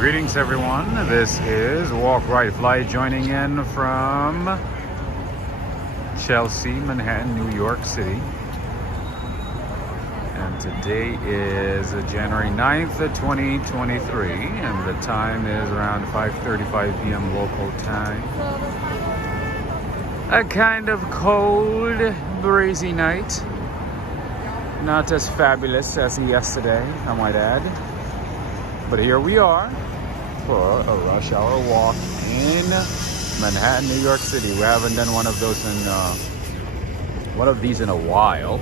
Greetings everyone, this is Walk Right Fly joining in from Chelsea, Manhattan, New York City. And today is January 9th, 2023, and the time is around 5:35 p.m. local time. A kind of cold, breezy night. Not as fabulous as yesterday, I might add. But here we are for a rush hour walk in Manhattan, New York City. We haven't done one of these in a while.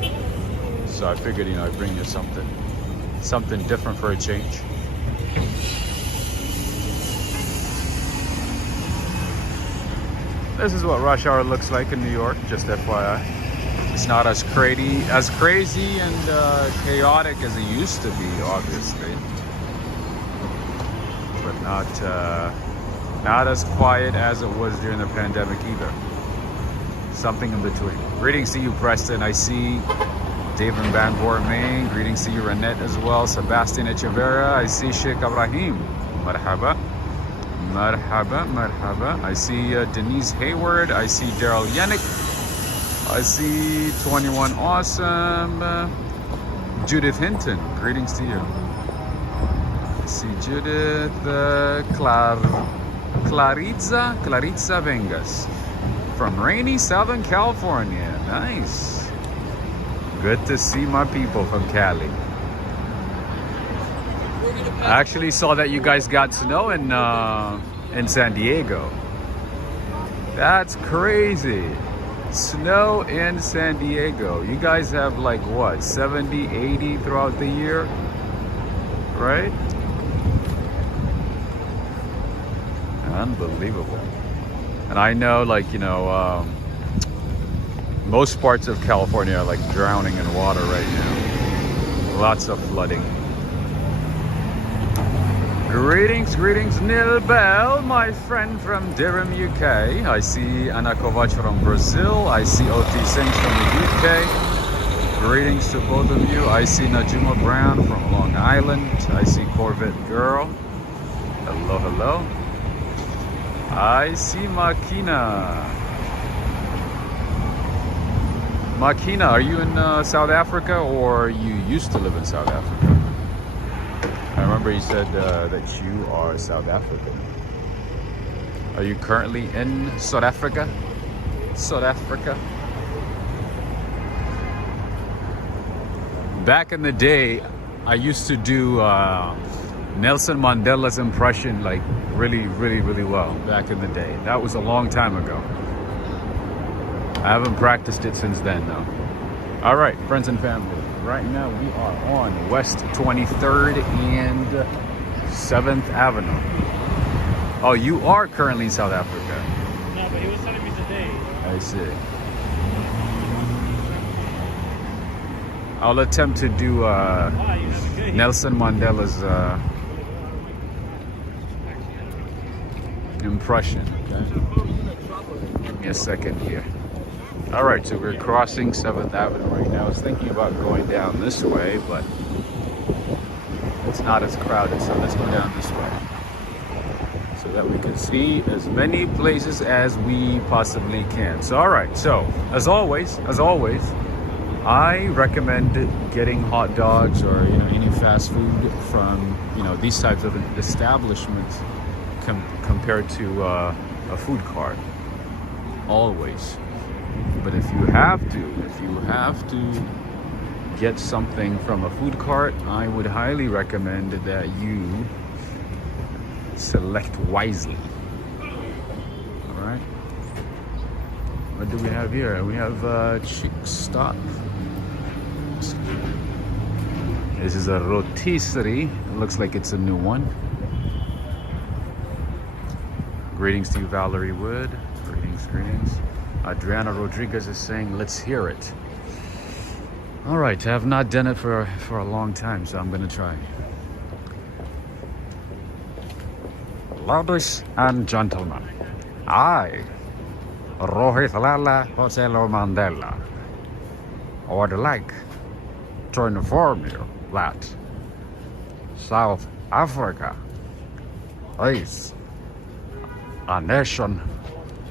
So I figured, I'd bring you something different for a change. This is what rush hour looks like in New York, just FYI. It's not as crazy and chaotic as it used to be, obviously. But not as quiet as it was during the pandemic either. Something in between. Greetings to you, Preston. I see David Van Maine. Greetings to you, Renette, as well. Sebastian Echeverria. I see Sheikh Ibrahim. Marhaba. Marhaba, marhaba. I see Denise Hayward. I see Daryl Yannick. I see 21 Awesome. Judith Hinton. Greetings to you. I see Judith. Claritza Vengas. From rainy Southern California. Nice. Good to see my people from Cali. I actually saw that you guys got snow in San Diego. That's crazy. Snow in San Diego. You guys have like what, 70, 80 throughout the year? Right? Unbelievable. And I know, most parts of California are like drowning in water right now. Lots of flooding. Greetings, Neil Bell, my friend from Durham, UK. I see Anna Kovac from Brazil. I see O.T. Singh from the UK. Greetings to both of you. I see Najuma Brown from Long Island. I see Corvette Girl. Hello, hello. I see Makina. Makina, are you in South Africa, or you used to live in South Africa? I remember you said that you are South African. Are you currently in South Africa? South Africa? Back in the day, I used to do Nelson Mandela's impression really well back in the day. That was a long time ago. I haven't practiced it since then, though. All right, friends and family. Right now we are on West 23rd and 7th Avenue. Oh, you are currently in South Africa? No, but he was telling me today. I see. I'll attempt to do Nelson Mandela's impression, okay? Give me a second here. All right, so we're crossing 7th Avenue right now. I was thinking about going down this way, but it's not as crowded, so let's go down this way so that we can see as many places as we possibly can. So, all right, so as always, I recommend getting hot dogs or any fast food from these types of establishments compared to a food cart. Always. But if you have to get something from a food cart, I would highly recommend that you select wisely. All right. What do we have here? We have Chick Stop. This is a rotisserie. It looks like it's a new one. Greetings to you, Valerie Wood. Greetings. Adriana Rodriguez is saying, let's hear it. All right, I have not done it for a long time, so I'm going to try. Ladies and gentlemen, I, Rohit Lala Hoselo Mandela, would like to inform you that South Africa It's a nation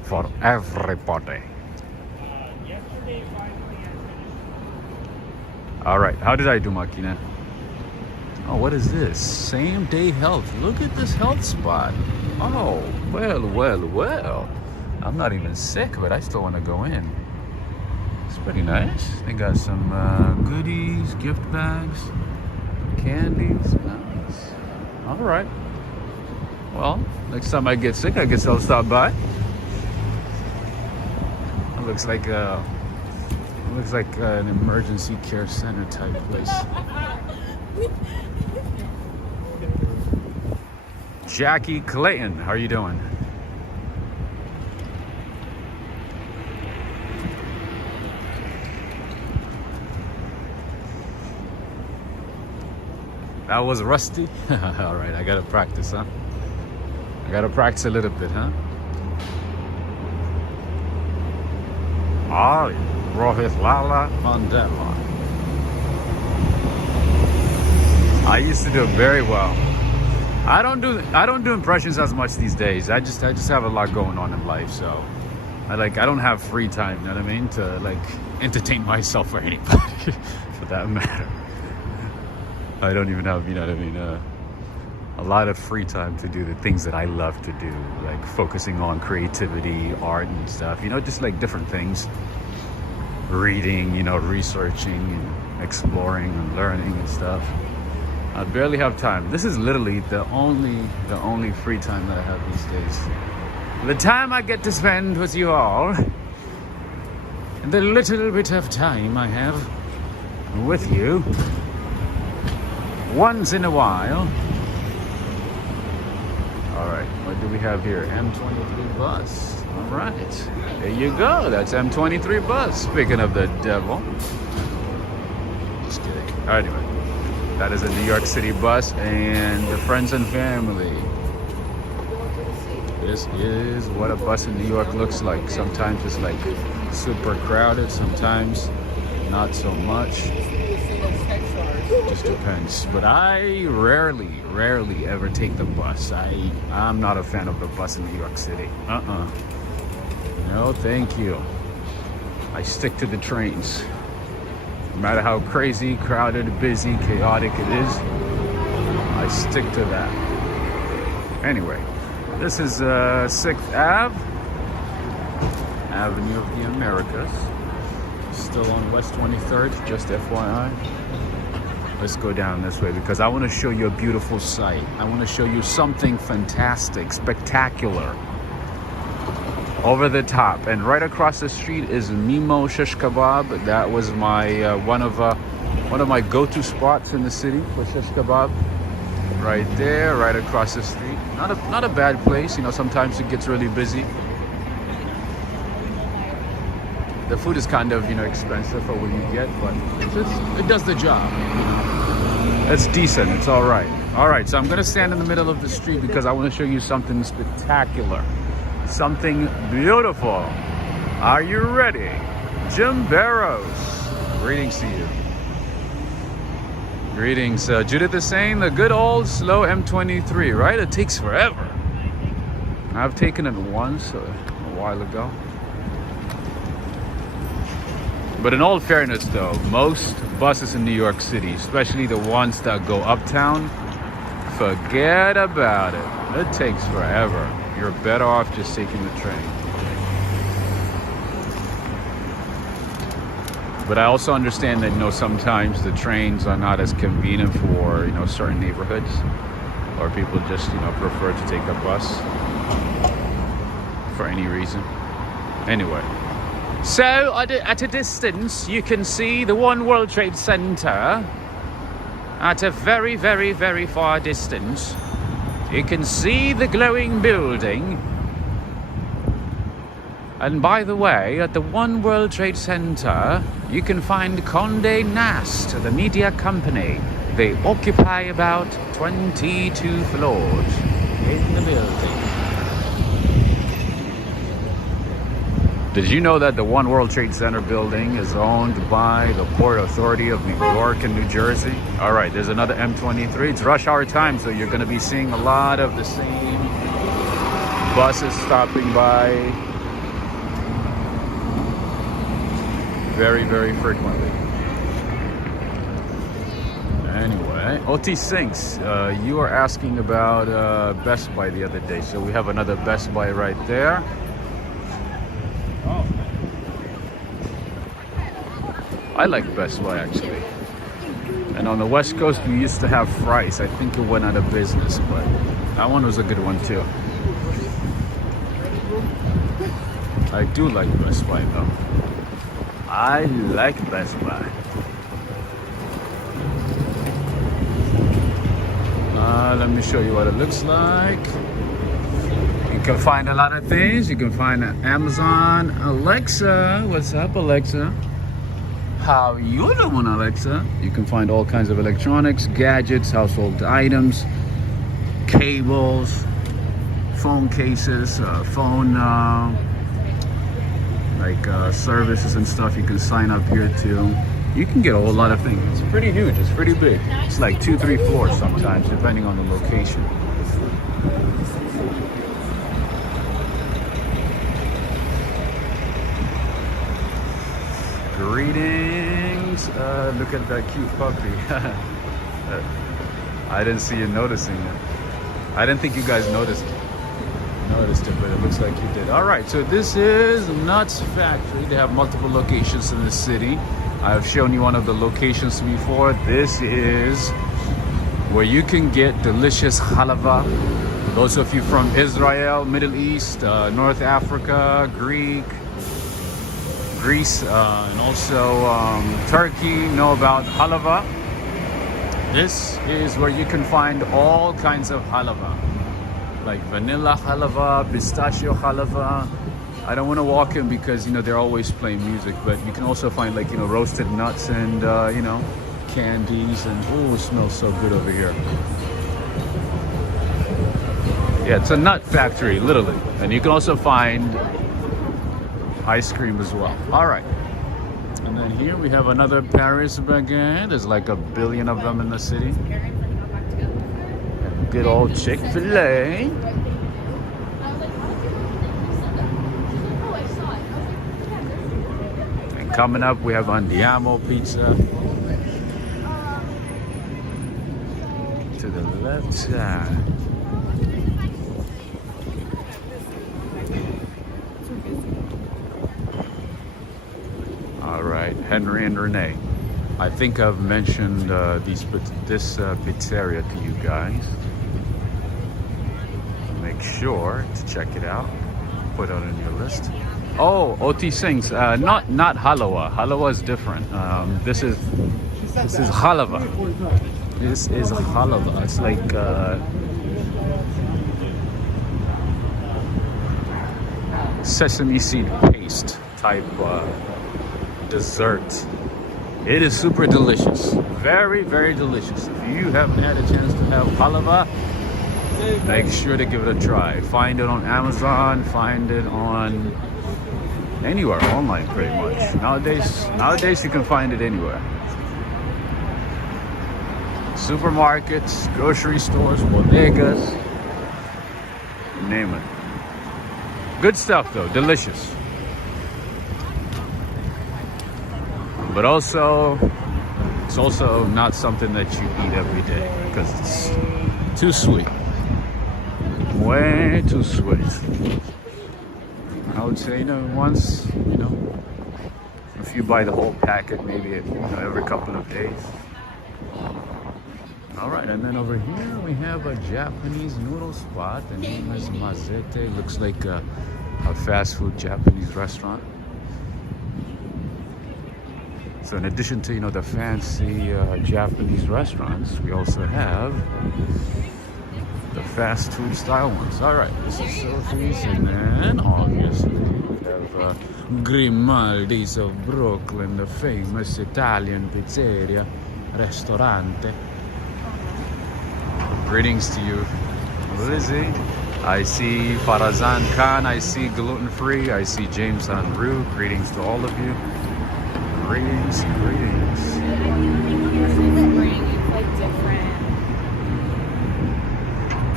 for everybody. Yesterday, finally, I finished. All right, how did I do, Makina? Oh, what is this? Same day health. Look at this health spot. Oh, well. I'm not even sick, but I still want to go in. It's pretty nice. They got some goodies, gift bags, candies. Nice. All right. Well, next time I get sick, I guess I'll stop by. It looks like an emergency care center type place. Jackie Clayton, how are you doing? That was rusty. All right, I gotta practice, huh? I gotta practice a little bit, huh? Ah, Rohit Lala Mandela. I used to do it very well. I don't do impressions as much these days. I just have a lot going on in life, so I don't have free time, you know what I mean, to like entertain myself or anybody for that matter. I don't even have, you know what I mean, a lot of free time to do the things that I love to do, like focusing on creativity, art and stuff, you know, just like different things. Reading, you know, researching and exploring and learning and stuff. I barely have time. This is literally the only free time that I have these days. The time I get to spend with you all, and the little bit of time I have with you once in a while. All right, what do we have here? M23 bus. All right, there you go. That's M23 bus. Speaking of the devil. Just kidding. Anyway. That is a New York City bus and the friends and family. This is what a bus in New York looks like. Sometimes it's like super crowded, sometimes not so much. Just depends. But I rarely ever take the bus. I'm not a fan of the bus in New York City. No, thank you. I stick to the trains. No matter how crazy, crowded, busy, chaotic it is, I stick to that. Anyway, this is 6th Ave, Avenue of the Americas. Still on West 23rd, just FYI. Let's go down this way because I want to show you a beautiful sight. I want to show you something fantastic, spectacular. Over the top, and right across the street is Mimo Shish Kebab. That was my one of my go-to spots in the city for shish kebab. Right there, right across the street. Not a bad place. You know, sometimes it gets really busy. The food is kind of, you know, expensive for what you get, but it does the job. It's decent. It's all right. All right. So I'm gonna stand in the middle of the street because I want to show you something spectacular. Something beautiful. Are you ready? Jim Barrows. Greetings to you. Greetings. Judith is saying the good old slow M23, right? It takes forever. I've taken it once a while ago. But in all fairness though, most buses in New York City, especially the ones that go uptown, forget about it. It takes forever. You're better off just taking the train. But I also understand that, you know, sometimes the trains are not as convenient for, you know, certain neighborhoods, or people just, you know, prefer to take a bus for any reason. Anyway, so at a distance, you can see the One World Trade Center. At a very, very, very far distance, you can see the glowing building. And by the way, at the One World Trade Center, you can find Condé Nast, the media company. They occupy about 22 floors in the building. Did you know that the One World Trade Center building is owned by the Port Authority of New York and New Jersey? All right, there's another M23. It's rush hour time, so you're going to be seeing a lot of the same buses stopping by very, very frequently. Anyway, OT Sinks, you were asking about Best Buy the other day, so we have another Best Buy right there. I like Best Buy actually. And on the West Coast, we used to have Fry's. I think it went out of business, but that one was a good one too. I do like Best Buy though. I like Best Buy. Let me show you what it looks like. You can find a lot of things. You can find Amazon. Alexa, what's up, Alexa? How you doing, Alexa? You can find all kinds of electronics, gadgets, household items, cables, phone cases, services and stuff. You can sign up here too. You can get a whole lot of things. It's pretty huge. It's pretty big. It's like 2-3 floors sometimes, depending on the location. Greetings. Look at that cute puppy. I didn't see you noticing it. I didn't think you guys noticed it, but it looks like you did. All right, so this is Nuts Factory. They have multiple locations in the city. I've shown you one of the locations before. This is where you can get delicious halava. Those of you from Israel, Middle East, North Africa, Greece, and also Turkey know about halava. This is where you can find all kinds of halava, like vanilla halava, pistachio halava. I don't want to walk in because they're always playing music, but you can also find roasted nuts and candies, and oh, it smells so good over here. Yeah, it's a nut factory, literally, and you can also find ice cream as well. All right, and then here we have another Paris baguette. There's like 1 billion of them in the city. And good old Chick-fil-A. And coming up, we have Andiamo Pizza. To the left side. All right, Henry and Renee. I think I've mentioned this pizzeria to you guys. Make sure to check it out. Put it on your list. Oh, OT Sinks. Not halawa. Halawa is different. This is halava. This is halava. It's like sesame seed paste type dessert. It is super delicious. Very, very delicious. If you haven't had a chance to have halava, make sure to give it a try. Find it on Amazon, find it on anywhere online pretty much. Nowadays you can find it anywhere. Supermarkets, grocery stores, bodegas, you name it. Good stuff though, delicious. But also, it's also not something that you eat every day because it's too sweet. Way too sweet. I would say, once, if you buy the whole packet, maybe every couple of days. All right, and then over here we have a Japanese noodle spot. The name is Mazete. Looks like a fast food Japanese restaurant. So in addition to, the fancy Japanese restaurants, we also have the fast food style ones. All right, this is Sophie's, and then obviously we have Grimaldi's of Brooklyn, the famous Italian pizzeria, ristorante. Greetings to you, Lizzie. I see Farazan Khan, I see Gluten Free, I see James Unruh. Greetings to all of you. Greetings, greetings.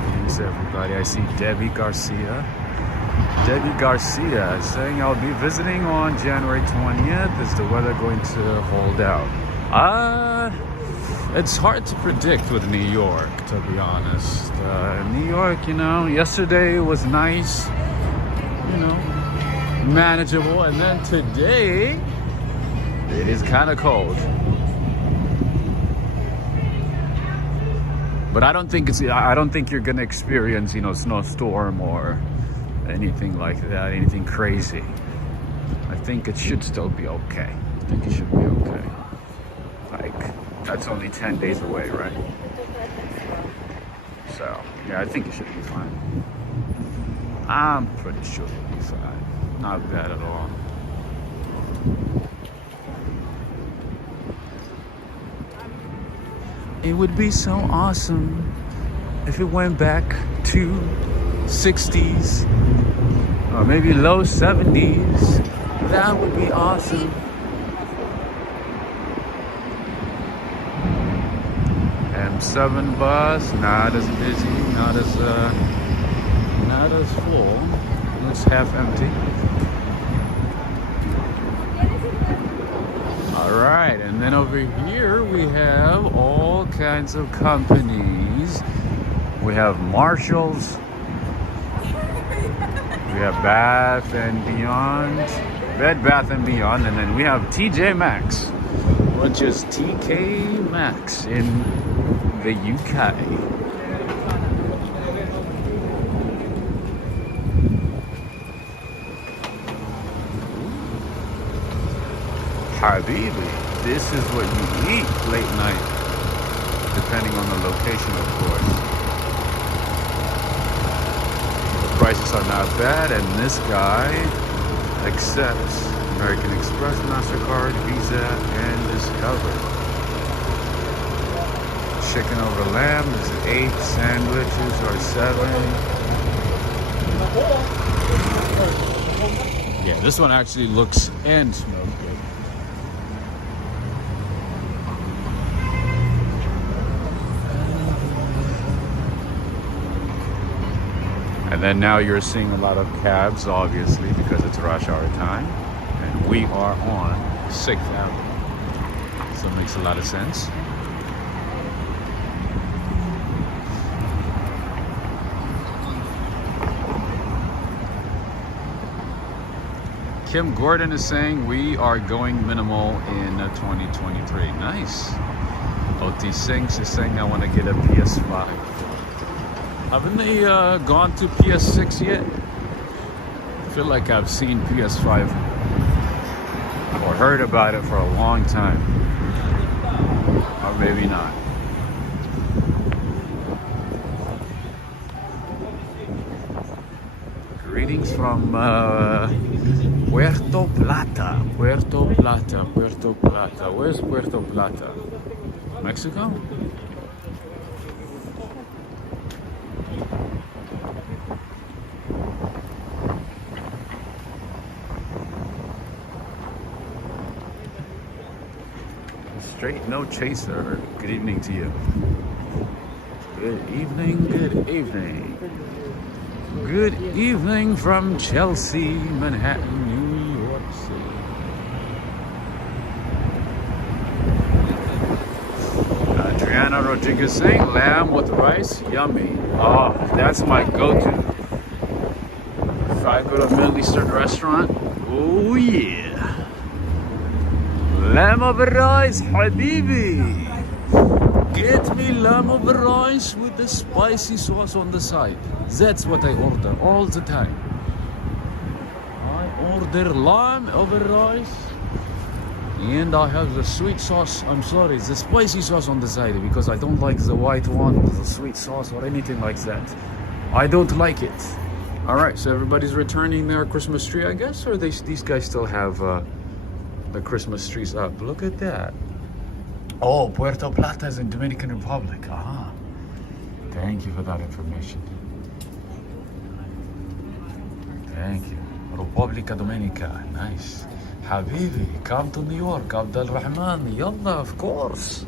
Greetings, everybody. I see Debbie Garcia. Debbie Garcia is saying, I'll be visiting on January 20th. Is the weather going to hold out? It's hard to predict with New York, to be honest. New York, you know, yesterday was nice, you know, manageable, and then today it is kind of cold. But I don't think you're gonna experience, you know, snowstorm or anything like that, anything crazy. I think it should still be okay. I think it should be okay. Like, that's only 10 days away, right? So, yeah, I think it should be fine. I'm pretty sure it'll be fine. Not bad at all. It would be so awesome if it went back to 60s or maybe low 70s. That would be awesome. M7 bus, not as busy, not as full. Looks half empty. All right, and then over here we have all kinds of companies. We have Marshalls. We have Bath and Beyond, Bed Bath and Beyond, and then we have TJ Maxx, which is TK Maxx in the UK. Habibi, this is what you eat late night, depending on the location, of course. Prices are not bad, and this guy accepts American Express, MasterCard, Visa, and Discover. Chicken over lamb is 8, sandwiches are 7. Yeah, this one actually looks and smells good. And then now you're seeing a lot of cabs, obviously, because it's rush hour time. And we are on 6th Avenue. So it makes a lot of sense. Kim Gordon is saying we are going minimal in 2023. Nice. OT Sinks is saying I want to get a PS5. Haven't they gone to PS6 yet? I feel like I've seen PS5 or heard about it for a long time. Or maybe not. Greetings from Puerto Plata. Puerto Plata. Puerto Plata. Where's Puerto Plata? Mexico? Straight no chaser. Good evening to you. Good evening, good evening. Good evening from Chelsea, Manhattan, New York City. Adriana Rodriguez saying lamb with rice, yummy. Oh, that's my go-to. If I go to a Middle Eastern restaurant, oh yeah. Lamb over rice, habibi. Get me lamb over rice with the spicy sauce on the side. That's what I order all the time. I order lamb over rice and I have the sweet sauce, I'm sorry, the spicy sauce on the side because I don't like the white one, the sweet sauce or anything like that. I don't like it. All right, so everybody's returning their Christmas tree, I guess, or these guys still have the Christmas trees up. Look at that. Oh, Puerto Plata is in Dominican Republic. Aha. Thank you for that information. Thank you. Republica Dominica. Nice. Habibi, come to New York. Abdul Rahman. Yalla, of course.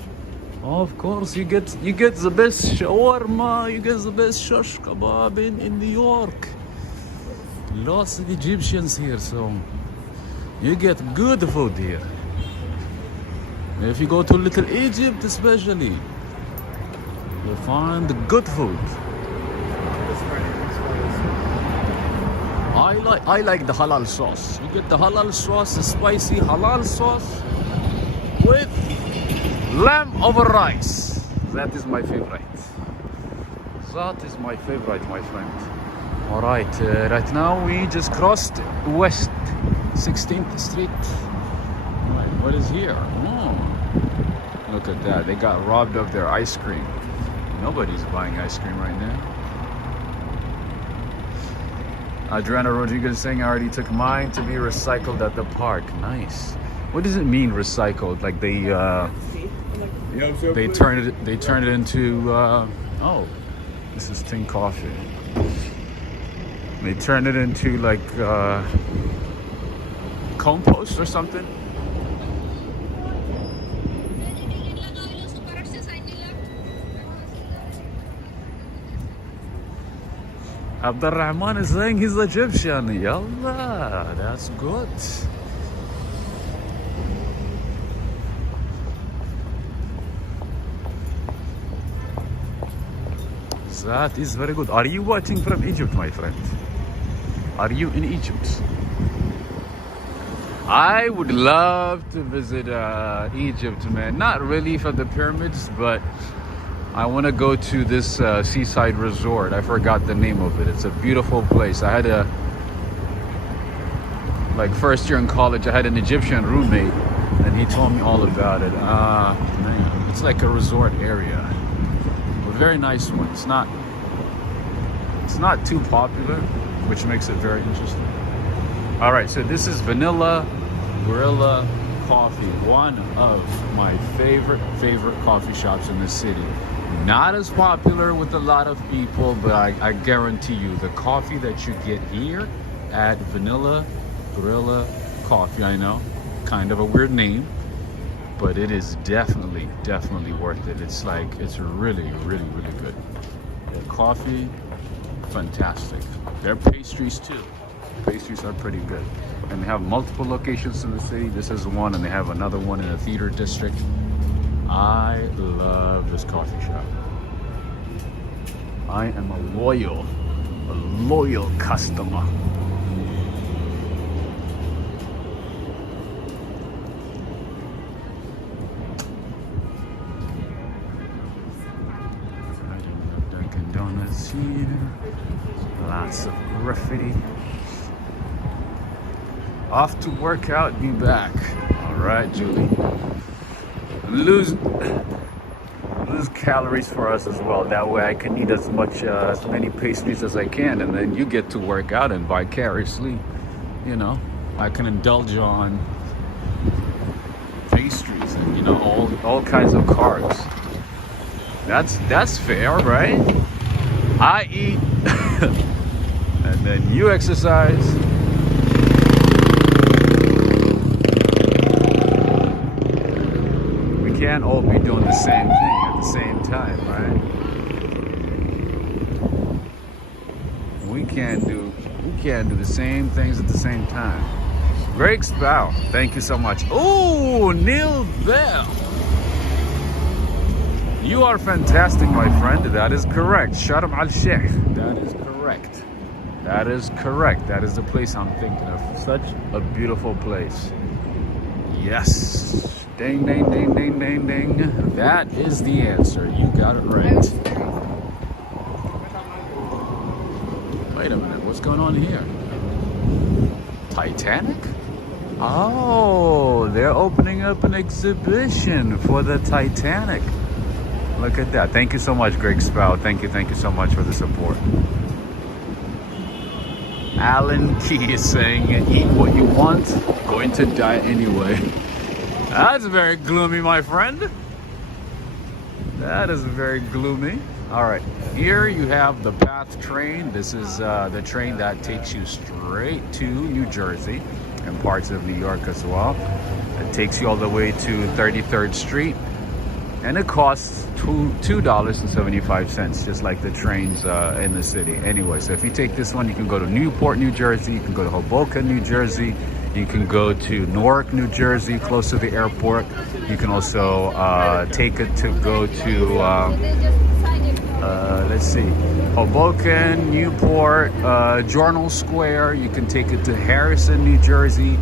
Of course, you get the best shawarma, you get the best shish kebab in New York. Lots of Egyptians here, so you get good food here. If you go to Little Egypt especially, you'll find good food. I like the halal sauce. You get the halal sauce, the spicy halal sauce with lamb over rice. That is my favorite. That is my favorite, my friend. All right, right now we just crossed West 16th Street. All right, what is here? Oh, look at that. They got robbed of their ice cream. Nobody's buying ice cream right now. Adriana Rodriguez saying I already took mine to be recycled at the park. Nice. What does it mean recycled? Like they turned it into oh, this is Ting Coffee. They turned it into like compost or something. Abdul Rahman is saying he's Egyptian. Yalla, that's good. That is very good. Are you watching from Egypt, my friend? Are you in Egypt? I would love to visit Egypt, man. Not really for the pyramids, but I want to go to this seaside resort. I forgot the name of it. It's a beautiful place. I had like first year in college, I had an Egyptian roommate and he told me all about it. Man, it's like a resort area. A very nice one. It's not too popular, which makes it very interesting. All right, so this is Vanilla Gorilla Coffee, one of my favorite coffee shops in the city. Not as popular with a lot of people, but I guarantee you the coffee that you get here at Vanilla Gorilla Coffee, I know, kind of a weird name, but it is definitely worth it. It's really good. Their coffee, fantastic. Their pastries too. Pastries are pretty good. And they have multiple locations in the city. This is one, and they have another one in the theater district. I love this coffee shop. I am a loyal customer. Dunkin' Donuts here. Lots of graffiti. Off to work out, be back. All right, Julie. Lose calories for us as well. That way I can eat as many pastries as I can, and then you get to work out and vicariously, you know, I can indulge on pastries and, you know, all kinds of carbs. That's fair, right? I eat and then you exercise. Can't all be doing the same thing at the same time, right? We can't do the same things at the same time. Greg Spow, thank you so much. Oh, Neil Bell. You are fantastic, my friend. That is correct. Sharm al Sheikh. That is correct. That is correct. That is the place I'm thinking of. Such a beautiful place. Yes. Ding, ding, ding, ding, ding, ding. That is the answer. You got it right. Wait a minute. What's going on here? Titanic? Oh, they're opening up an exhibition for the Titanic. Look at that. Thank you so much, Greg Spow. Thank you so much for the support. Alan Key is saying, eat what you want, going to die anyway. That's very gloomy, my friend. That is very gloomy. All right, here you have the PATH train. This is the train that takes you straight to New Jersey and parts of New York as well. It takes you all the way to 33rd Street, and it costs $2.75, just like the trains in the city. Anyway, so if you take this one, you can go to Newport, New Jersey. You can go to Hoboken, New Jersey. You can go to Newark, New Jersey, close to the airport. You can also take it to go to, let's see, Hoboken, Newport, Journal Square. You can take it to Harrison, New Jersey.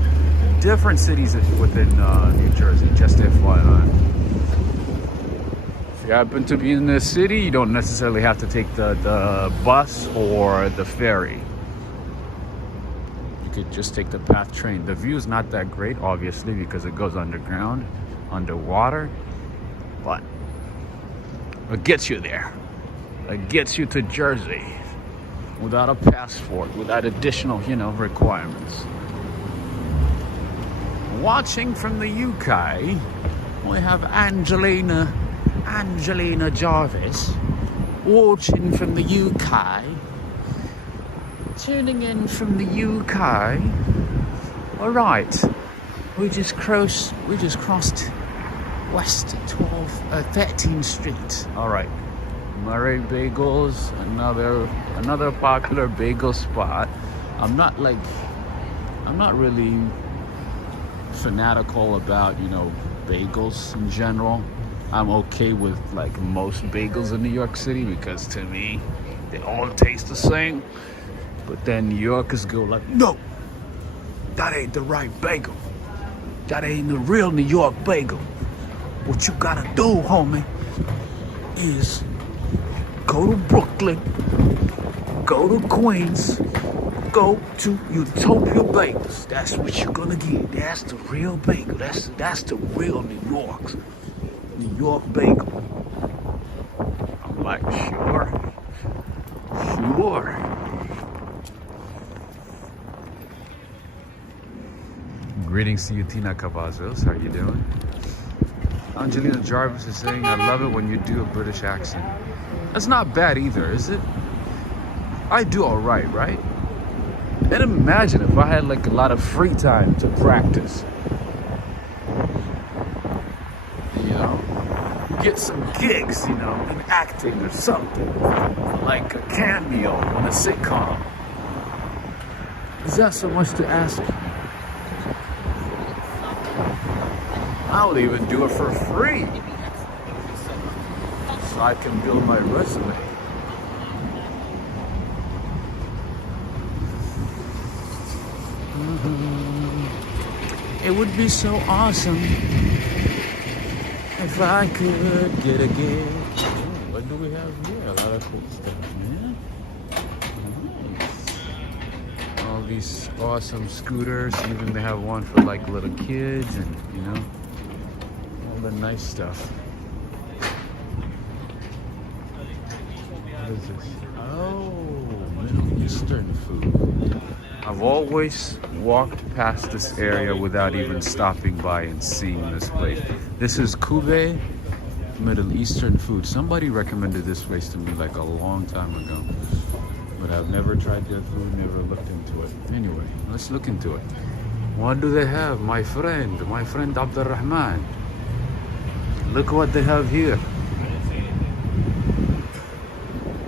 Different cities within New Jersey, just FYI. If you happen to be in the city, you don't necessarily have to take the bus or the ferry. You could just take the PATH train. The view is not that great, obviously, because it goes underground, underwater, but it gets you there. It gets you to Jersey without a passport, without additional, requirements. Watching from the UK, we have Angelina Jarvis, watching from the UK. Tuning in from the UK. All right, we just crossed West 13th Street. All right, Murray Bagels, another popular bagel spot. I'm not really fanatical about bagels in general. I'm okay with like most bagels in New York City because to me they all taste the same. But then New Yorkers go like, no, that ain't the right bagel. That ain't the real New York bagel. What you gotta do, homie, is go to Brooklyn, go to Queens, go to Utopia Bagels. That's what you're gonna get. That's the real bagel. That's the real New York bagel. I'm like, sure. Greetings to you, Tina Cavazos. How you doing? Angelina Jarvis is saying, I love it when you do a British accent. That's not bad either, is it? I do all right? And imagine if I had like a lot of free time to practice. Get some gigs, in acting or something. Like a cameo on a sitcom. Is that so much to ask? I'll even do it for free. So I can build my resume. It would be so awesome if I could get a gig. What do we have here? A lot of good stuff, man. Nice. All these awesome scooters. Even they have one for like little kids and all the nice stuff. What is this? Oh, Middle Eastern food. I've always walked past this area without even stopping by and seeing this place. This is Kube, Middle Eastern food. Somebody recommended this place to me like a long time ago, but I've never tried their food, never looked into it. Anyway, let's look into it. What do they have, my friend Abdul Rahman? Look what they have here.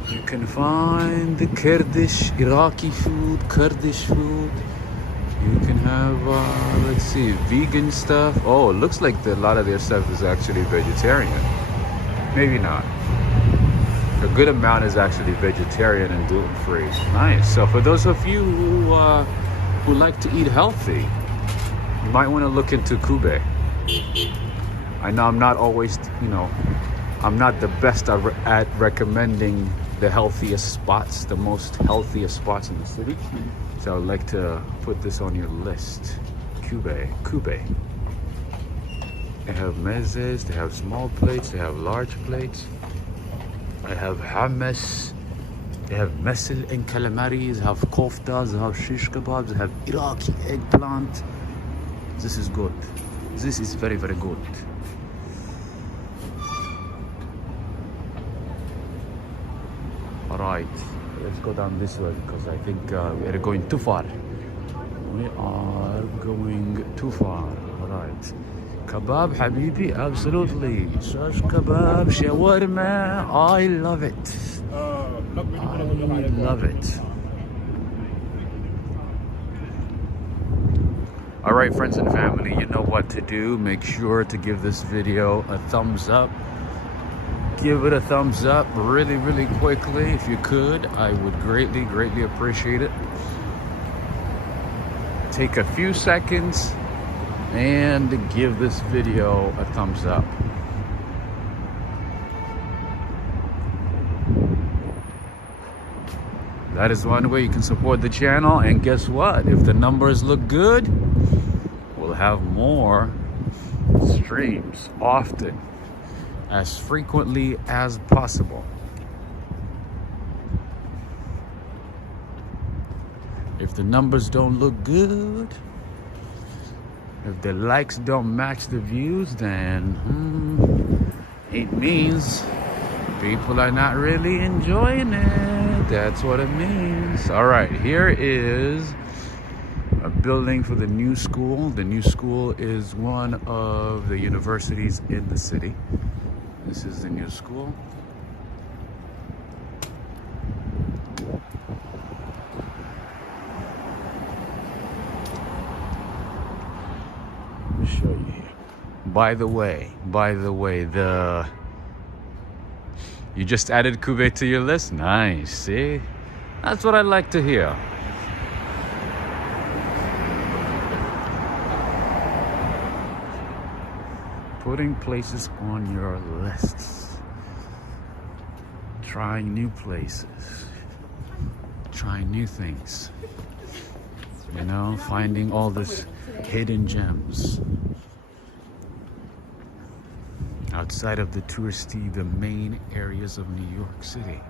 You can find the Kurdish, Iraqi food, Kurdish food. You can have, let's see, vegan stuff. Oh, it looks like a lot of their stuff is actually vegetarian. Maybe not. A good amount is actually vegetarian and gluten-free. Nice. So for those of you who like to eat healthy, you might want to look into Kube. I know I'm not always, I'm not the best at recommending the healthiest spots, the most healthiest spots in the city. So I'd like to put this on your list. Kube. They have mezes, they have small plates, they have large plates. They have hummus, they have mesel and calamaris, they have koftas, they have shish kebabs, they have Iraqi eggplant. This is good. This is very, very good. All right, let's go down this way because I think we're going too far. We are going too far. All right. Kebab, habibi, absolutely. Shish kebab, shawarma. I love it. I love it. All right, friends and family, you know what to do. Make sure to give this video a thumbs up. Give it a thumbs up really, really quickly if you could. I would greatly, greatly appreciate it. Take a few seconds and give this video a thumbs up. That is one way you can support the channel. And guess what? If the numbers look good, we'll have more streams often, as frequently as possible. If the numbers don't look good, if the likes don't match the views, then it means people are not really enjoying it. That's what it means. All right, here is a building for the new school. The new school is one of the universities in the city. This is the new school. Let me show you here. By the way, you just added Kuwait to your list? Nice, see? That's what I like to hear. Putting places on your lists. Trying new places. Trying new things. You know, finding all this hidden gems. Outside of the touristy, the main areas of New York City.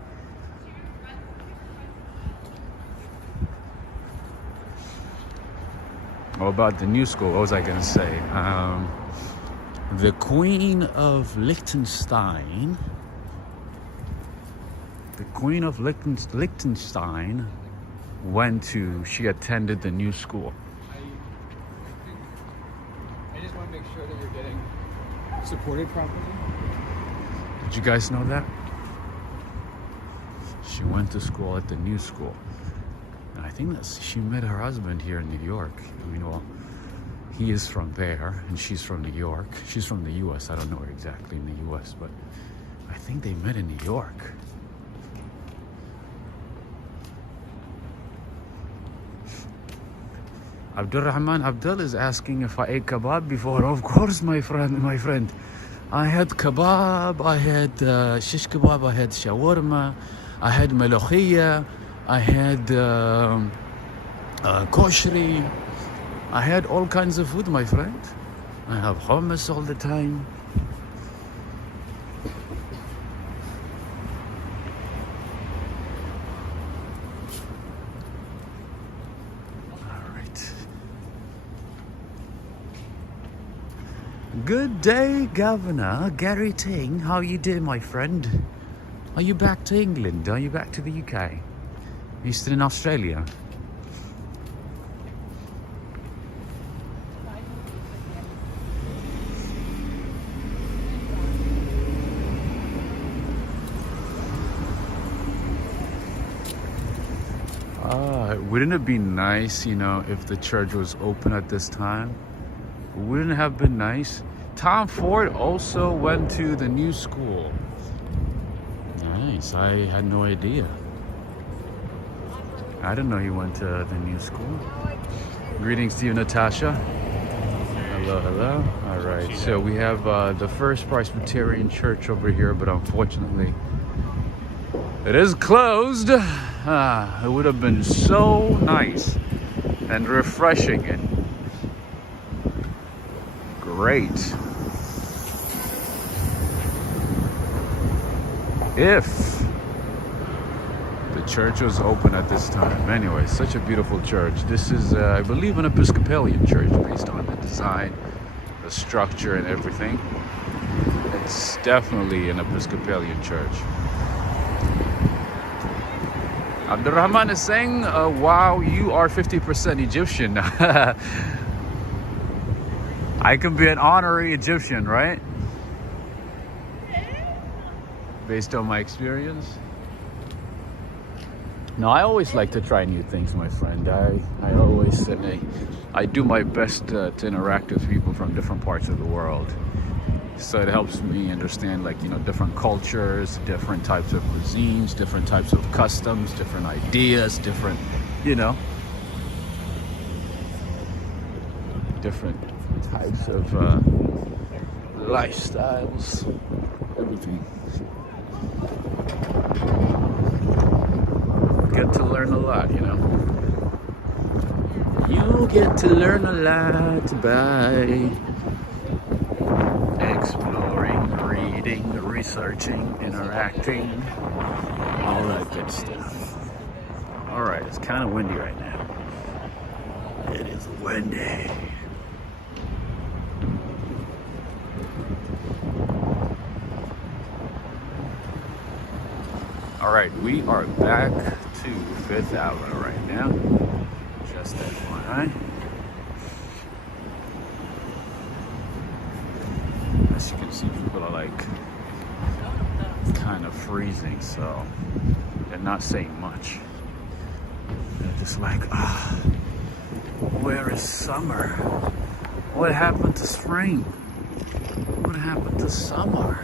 What about the new school? What was I gonna say? The Queen of Liechtenstein. The Queen of Liechtenstein she attended the new school. I just want to make sure that you're getting supported properly. Did you guys know that? She went to school at the new school. And I think that she met her husband here in New York. I mean, well, he is from there and she's from New York. She's from the US. I don't know her exactly in the US, but I think they met in New York. Abdurrahman Abdul is asking if I ate kebab before. Of course, my friend. I had kebab, I had shish kebab, I had shawarma, I had malokhia, I had koshri. I had all kinds of food, my friend. I have hummus all the time. Good day, Governor Gary Ting. How you doing, my friend? Are you back to England? Are you back to the UK? Are you still in Australia? Wouldn't it be nice, you know, if the church was open at this time? Wouldn't it have been nice? Tom Ford also went to the new school. Nice. I had no idea. I didn't know he went to the new school. Greetings to you, Natasha. Hello, hello. All right. So we have the First Presbyterian Church over here, but unfortunately, it is closed. It would have been so nice and refreshing and great if the church was open at this time. Anyway, such a beautiful church. This is, I believe, an Episcopalian church based on the design, the structure, and everything. It's definitely an Episcopalian church. Abdurrahman is saying, wow, you are 50% Egyptian. I can be an honorary Egyptian, right? Based on my experience. No, I always like to try new things, my friend. I always, I do my best to interact with people from different parts of the world. So it helps me understand, like, you know, different cultures, different types of cuisines, different types of customs, different ideas, different, you know, different types of lifestyles, everything. Get to learn a lot, you know. You get to learn a lot by exploring, reading, researching, interacting, all that good stuff. All right, it's kind of windy right now. It is windy. All right, we are back to 5th Avenue right now. Just FYI. As you can see, people are like kind of freezing, so they're not saying much. They're just like, where is summer? What happened to spring? What happened to summer?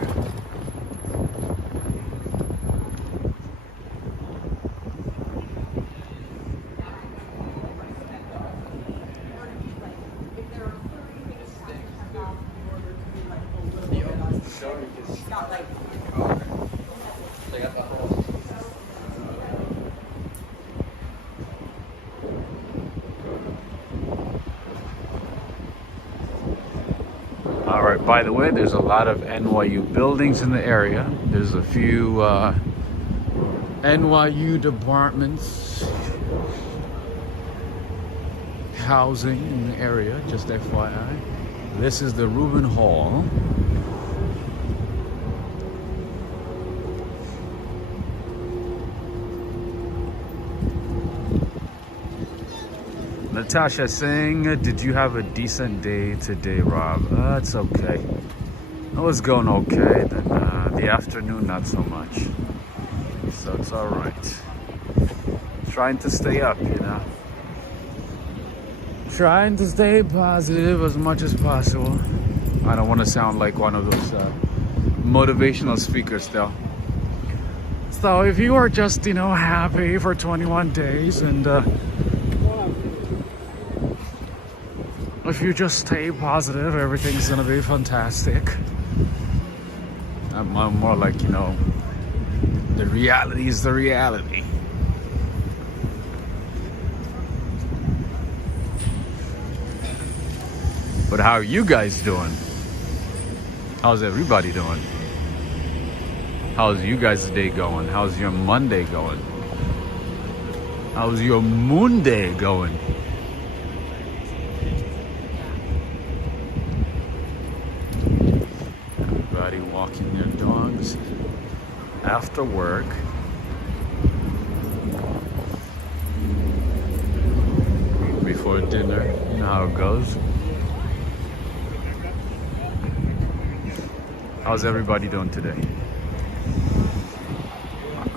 All right, by the way, there's a lot of NYU buildings in the area. There's a few NYU departments, housing in the area, just FYI. This is the Rubin Hall. Natasha saying, did you have a decent day today, Rob? It's okay. It was going okay. Then the afternoon, not so much. So it's all right. Trying to stay up, you know. Trying to stay positive as much as possible. I don't want to sound like one of those motivational speakers, though. So if you are just, you know, happy for 21 days and if you just stay positive, everything's gonna be fantastic. I'm more like, you know, the reality is the reality. But how are you guys doing? How's everybody doing? How's you guys' day going? How's your Monday going? How's your Monday going? Everybody walking their dogs after work. Before dinner, you know how it goes. How's everybody doing today?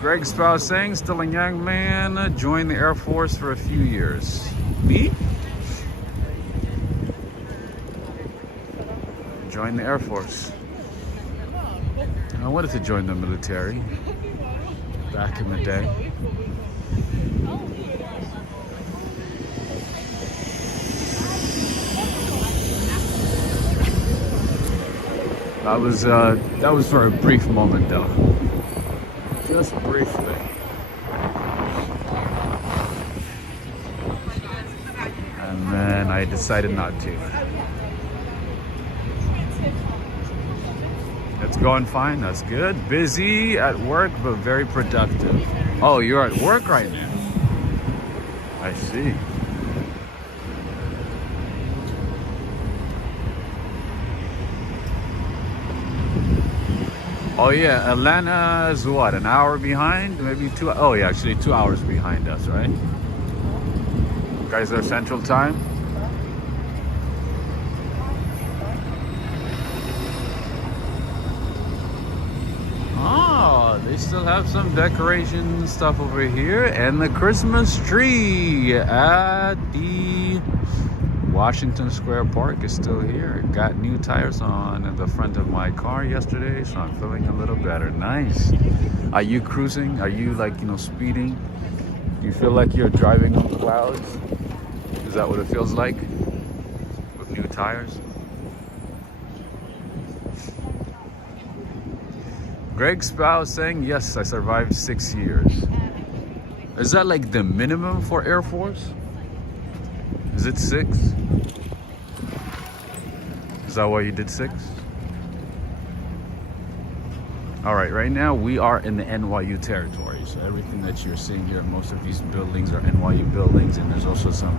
Greg Spouse saying, still a young man, joined the Air Force for a few years. Me? Joined the Air Force. I wanted to join the military back in the day. That was for a brief moment, though. Just briefly. And then I decided not to. It's going fine, that's good. Busy at work, but very productive. Oh, you're at work right now? I see. Oh yeah, Atlanta is what, an hour behind? Maybe 2. Oh yeah, actually 2 hours behind us, right? You guys are Central Time? Oh, they still have some decoration stuff over here, and the Christmas tree at the Washington Square Park is still here. Got new tires on at the front of my car yesterday, so I'm feeling a little better. Nice. Are you cruising? Are you like, speeding? Do you feel like you're driving on clouds? Is that what it feels like with new tires? Greg's spouse saying, yes, I survived 6 years. Is that like the minimum for Air Force? Is it 6? Is that why you did 6? All right, right now we are in the NYU territory. So everything that you're seeing here, most of these buildings are NYU buildings, and there's also some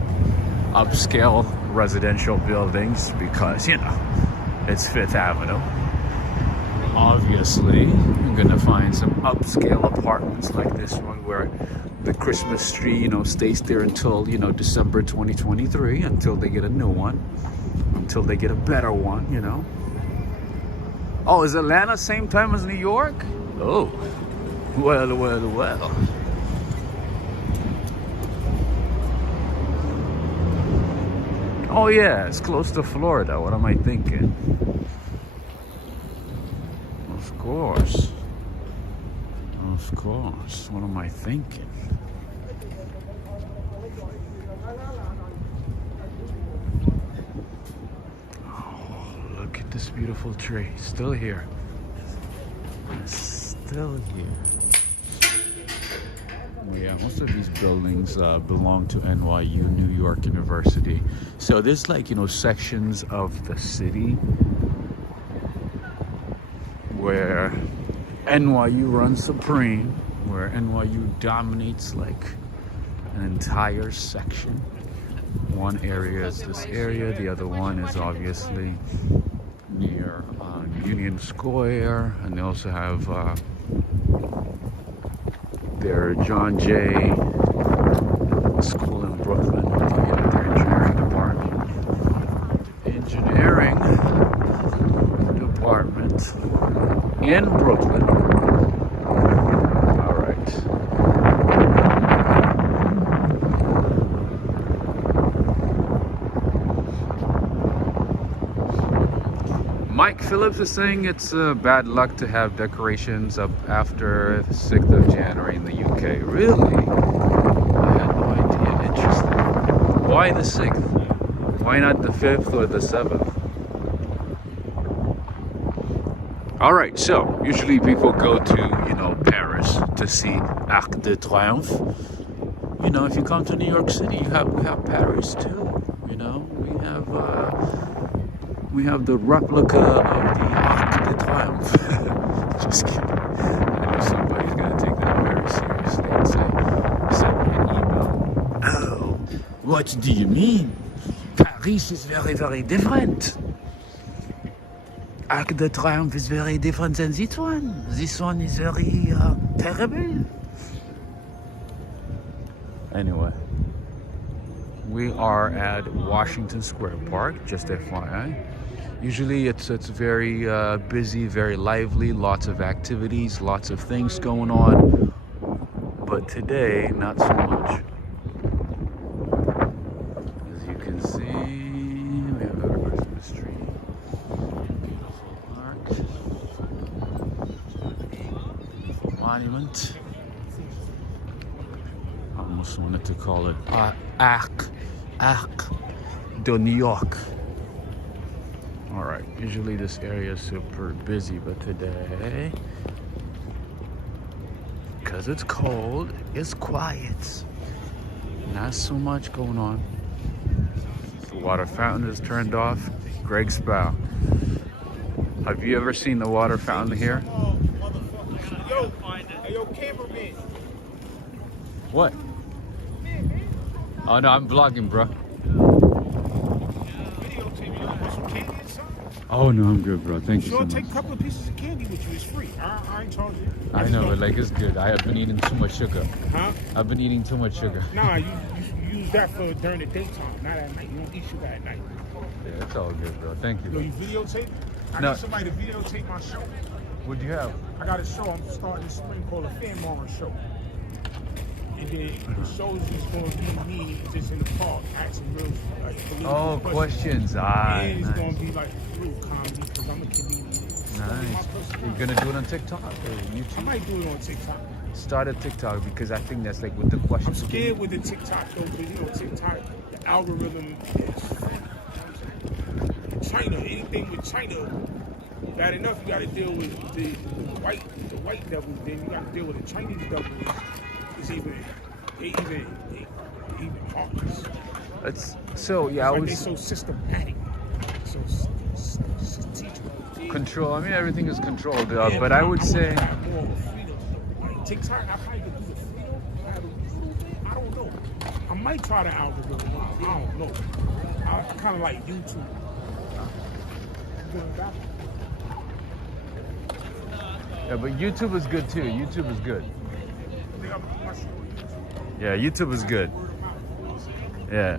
upscale residential buildings because, it's 5th Avenue. Obviously, you're gonna find some upscale apartments like this one where the Christmas tree, stays there until, December 2023, until they get a new one, until they get a better one, Oh, is Atlanta same time as New York? Oh, well. Oh yeah, it's close to Florida. What am I thinking? Of course. What am I thinking? Oh, look at this beautiful tree. Still here. Still here. Yeah, most of these buildings belong to NYU, New York University. So there's like, sections of the city where NYU runs supreme, where NYU dominates like an entire section. One area is this area, the other one is obviously near Union Square, and they also have their John Jay School in Brooklyn, their engineering department. Engineering department in Brooklyn. All right. Mike Phillips is saying it's bad luck to have decorations up after the 6th of January in the UK. Really? I had no idea. Interesting. Why the 6th? Why not the 5th or the 7th? All right, so usually people go to, Paris to see Arc de Triomphe. If you come to New York City, we have Paris too. We have the replica of the Arc de Triomphe. Just kidding. I know somebody's gonna take that very seriously and send me an email. Oh, what do you mean? Paris is very, very different. Arc de Triomphe is very different than this one. This one is very terrible. Anyway, we are at Washington Square Park, just FYI. Usually it's very busy, very lively, lots of activities, lots of things going on. But today, not so much. As you can see, we have our Christmas tree. Monument. I almost wanted to call it Arc de New York. All right, usually this area is super busy, but today, because it's cold, it's quiet. Not so much going on. The water fountain is turned off. Greg's bow. Have you ever seen the water fountain here? Yo, yo, cameraman. What? Oh no, I'm vlogging, bro. Oh no, I'm good, bro. Thank you so Sure, much. take a couple of pieces of candy with you. It's free. I ain't charging you. I know, but like it's good. I have been eating too much sugar. Huh? I've been eating too much sugar. Nah, you use that for during the daytime, not at night. You don't eat sugar at night. Yeah, it's all good, bro. Thank you. Yo, Bro. you videotape? I No. need somebody to videotape my show. What do you have? I got a show I'm starting this spring called a Fan Moran Show. And then the show is just going to be me just in the park asking real political Oh, questions. Ah, And it's nice. going to be like real comedy because I'm a comedian. It's gonna be my Nice. personal- You're gonna do it on TikTok or I YouTube? might do it on TikTok. Start a TikTok because I think that's like with the I'm questions. scared with the TikTok though, because you know TikTok, the algorithm is China. Anything with China, bad enough. You got to deal with the white devils. Then you got to deal with the Chinese devils. It's even heartless. It's so yeah. I Like they was so systematic, so teachable. control. I mean, everything is controlled, Yeah, but I would wanna say. have more of a freedom. Like TikTok, I probably could do the freedom. Have a little bit. I don't know. I might try the algorithm. I don't know. I kind of like YouTube. Going back. Yeah, but YouTube is good too. YouTube is good. I think I'm gonna watch it on YouTube. Yeah, YouTube is good. Word of mouth. Yeah.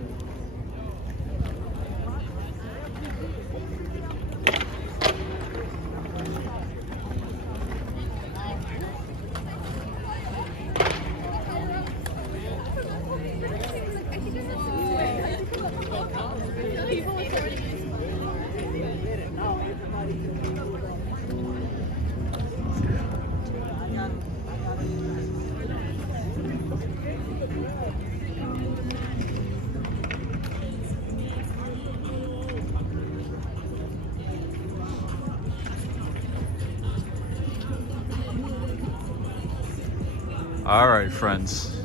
All right, friends.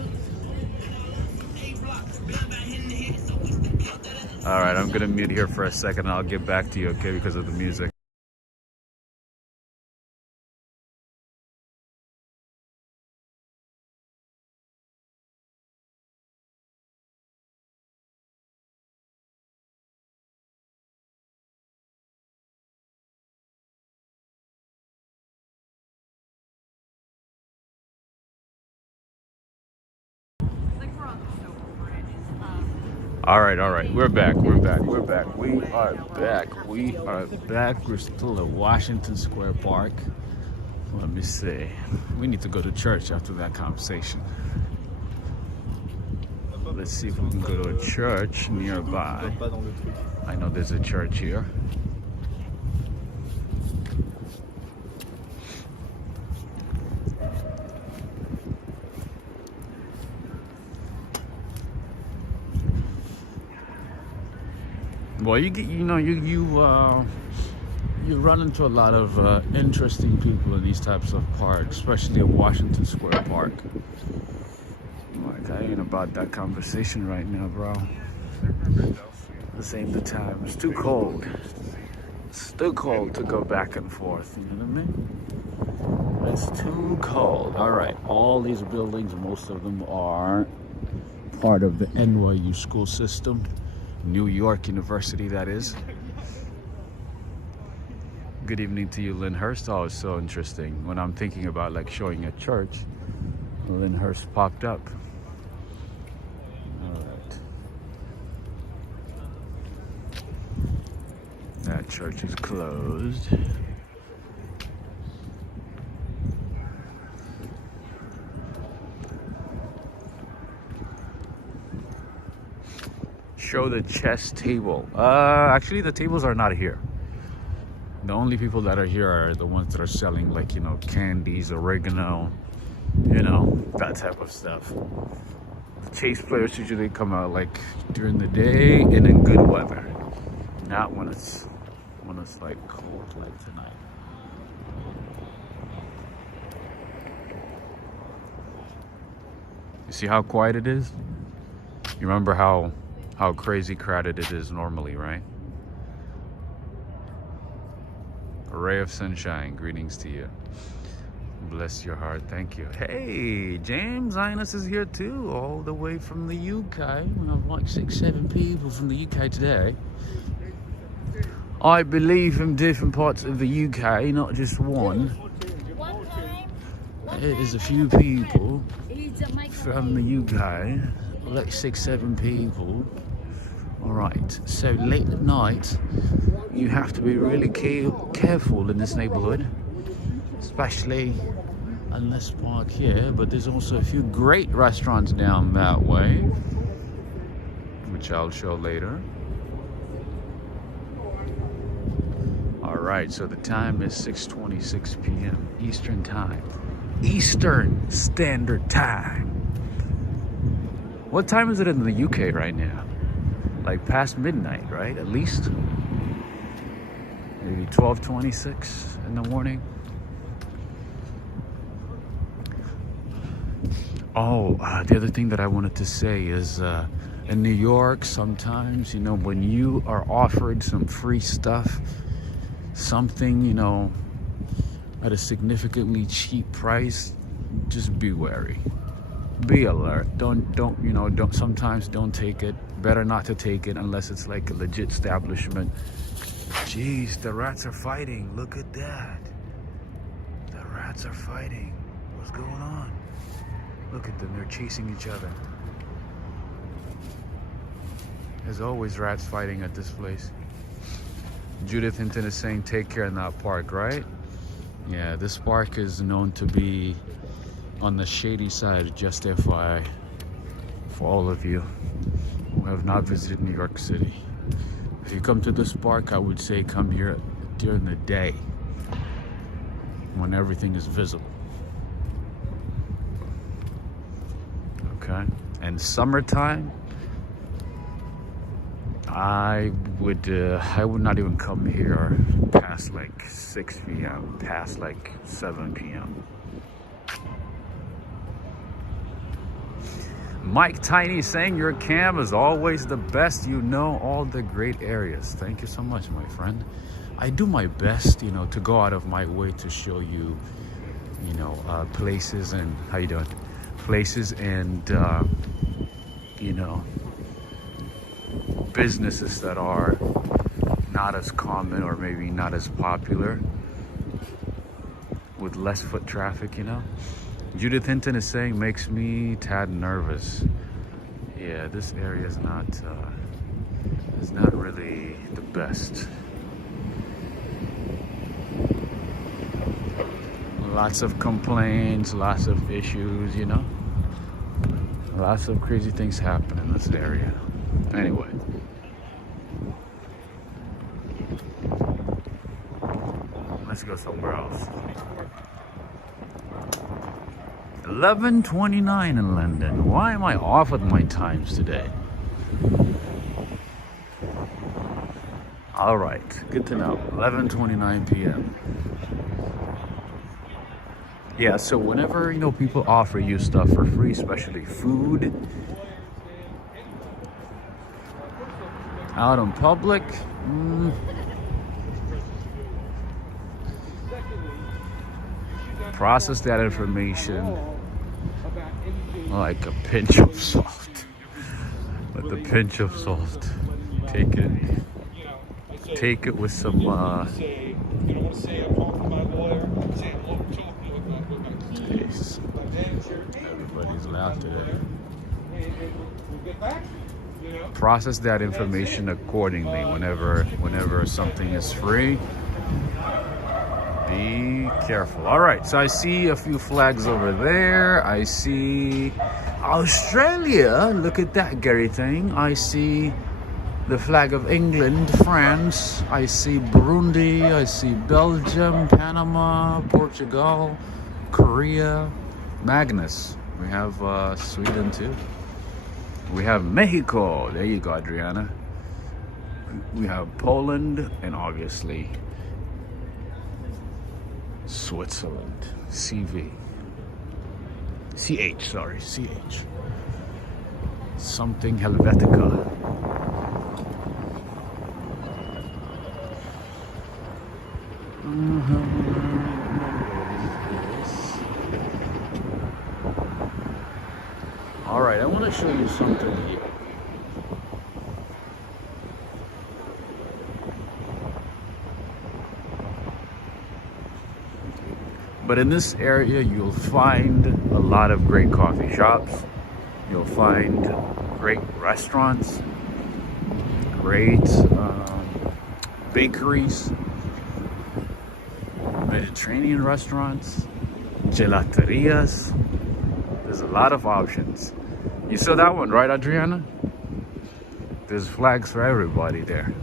All right, I'm gonna mute here for a second and I'll get back to you, okay, because of the music. All right. We're back. We are back. We're still at Washington Square Park. Let me see. We need to go to church after that conversation. Let's see if we can go to a church nearby. I know there's a church here. Well, you run into a lot of interesting people in these types of parks, especially at Washington Square Park. Like, I ain't about that conversation right now, bro. This ain't the time. It's too cold. It's too cold to go back and forth. You know what I mean? It's too cold. All right. All these buildings, most of them are part of the NYU school system. New York University, that is. Good evening to you, Lyndhurst. Oh, it's so interesting. When I'm thinking about like showing a church, Lyndhurst popped up. All right. That church is closed. Show the chess table. Actually, the tables are not here. The only people that are here are the ones that are selling, like, you know, candies, oregano, you know, that type of stuff. The chase players usually come out like during the day and in good weather, not when it's like cold like tonight. You see how quiet it is? You remember how crazy crowded it is normally, right? A ray of sunshine, greetings to you. Bless your heart, thank you. Hey, James Inus is here too, all the way from the UK. We have like 6-7 people from the UK today. I believe from different parts of the UK, not just one. It is a few people from the UK, like 6, 7 people. All right, so late at night, you have to be really careful in this neighborhood, especially on this park here. But there's also a few great restaurants down that way, which I'll show later. All right, so the time is 6:26 p.m. Eastern Time. Eastern Standard Time. What time is it in the UK right now? Like past midnight, right? At least maybe 12:26 in the morning. Oh, the other thing that I wanted to say is in New York, sometimes, you know, when you are offered some free stuff, something, you know, at a significantly cheap price, just be wary. Be alert. Sometimes don't take it. Better not to take it unless it's like a legit establishment. Jeez, the rats are fighting. Look at that. The rats are fighting. What's going on? Look at them. They're chasing each other. There's always rats fighting at this place. Judith Hinton is saying take care in that park, right? Yeah, this park is known to be on the shady side, just FYI, for all of you who have not visited New York City. If you come to this park, I would say come here during the day when everything is visible. Okay, and summertime, I would not even come here past like 6 p.m., past like 7 p.m. Mike Tiny saying your cam is always the best. You know all the great areas. Thank you so much, my friend. I do my best, you know, to go out of my way to show you, you know, places and how you doing? Places and you know, businesses that are not as common or maybe not as popular, with less foot traffic, you know. Judith Hinton is saying makes me tad nervous. Yeah, this area is not really the best. Lots of complaints, lots of issues, you know. Lots of crazy things happen in this area. Anyway. Let's go somewhere else. 11:29 in London. Why am I off with my times today? All right, good to know. 11:29 p.m. Yeah, so whenever, you know, people offer you stuff for free, especially food, out in public, process that information like a pinch of salt. With a pinch of salt. Take it with some taste. Everybody's loud today. Process that information accordingly whenever something is free. Be careful. All right, so I see a few flags over there. I see Australia. Look at that, Gary thing. I see the flag of England, France. I see Burundi. I see Belgium, Panama, Portugal, Korea, Magnus. We have Sweden too. We have Mexico. There you go, Adriana. We have Poland and obviously Switzerland. CH, sorry, CH. Something Helvetica. All right, I want to show you something here. But in this area, you'll find a lot of great coffee shops. You'll find great restaurants, great bakeries, Mediterranean restaurants, gelaterias. There's a lot of options. You saw that one, right, Adriana? There's flags for everybody there.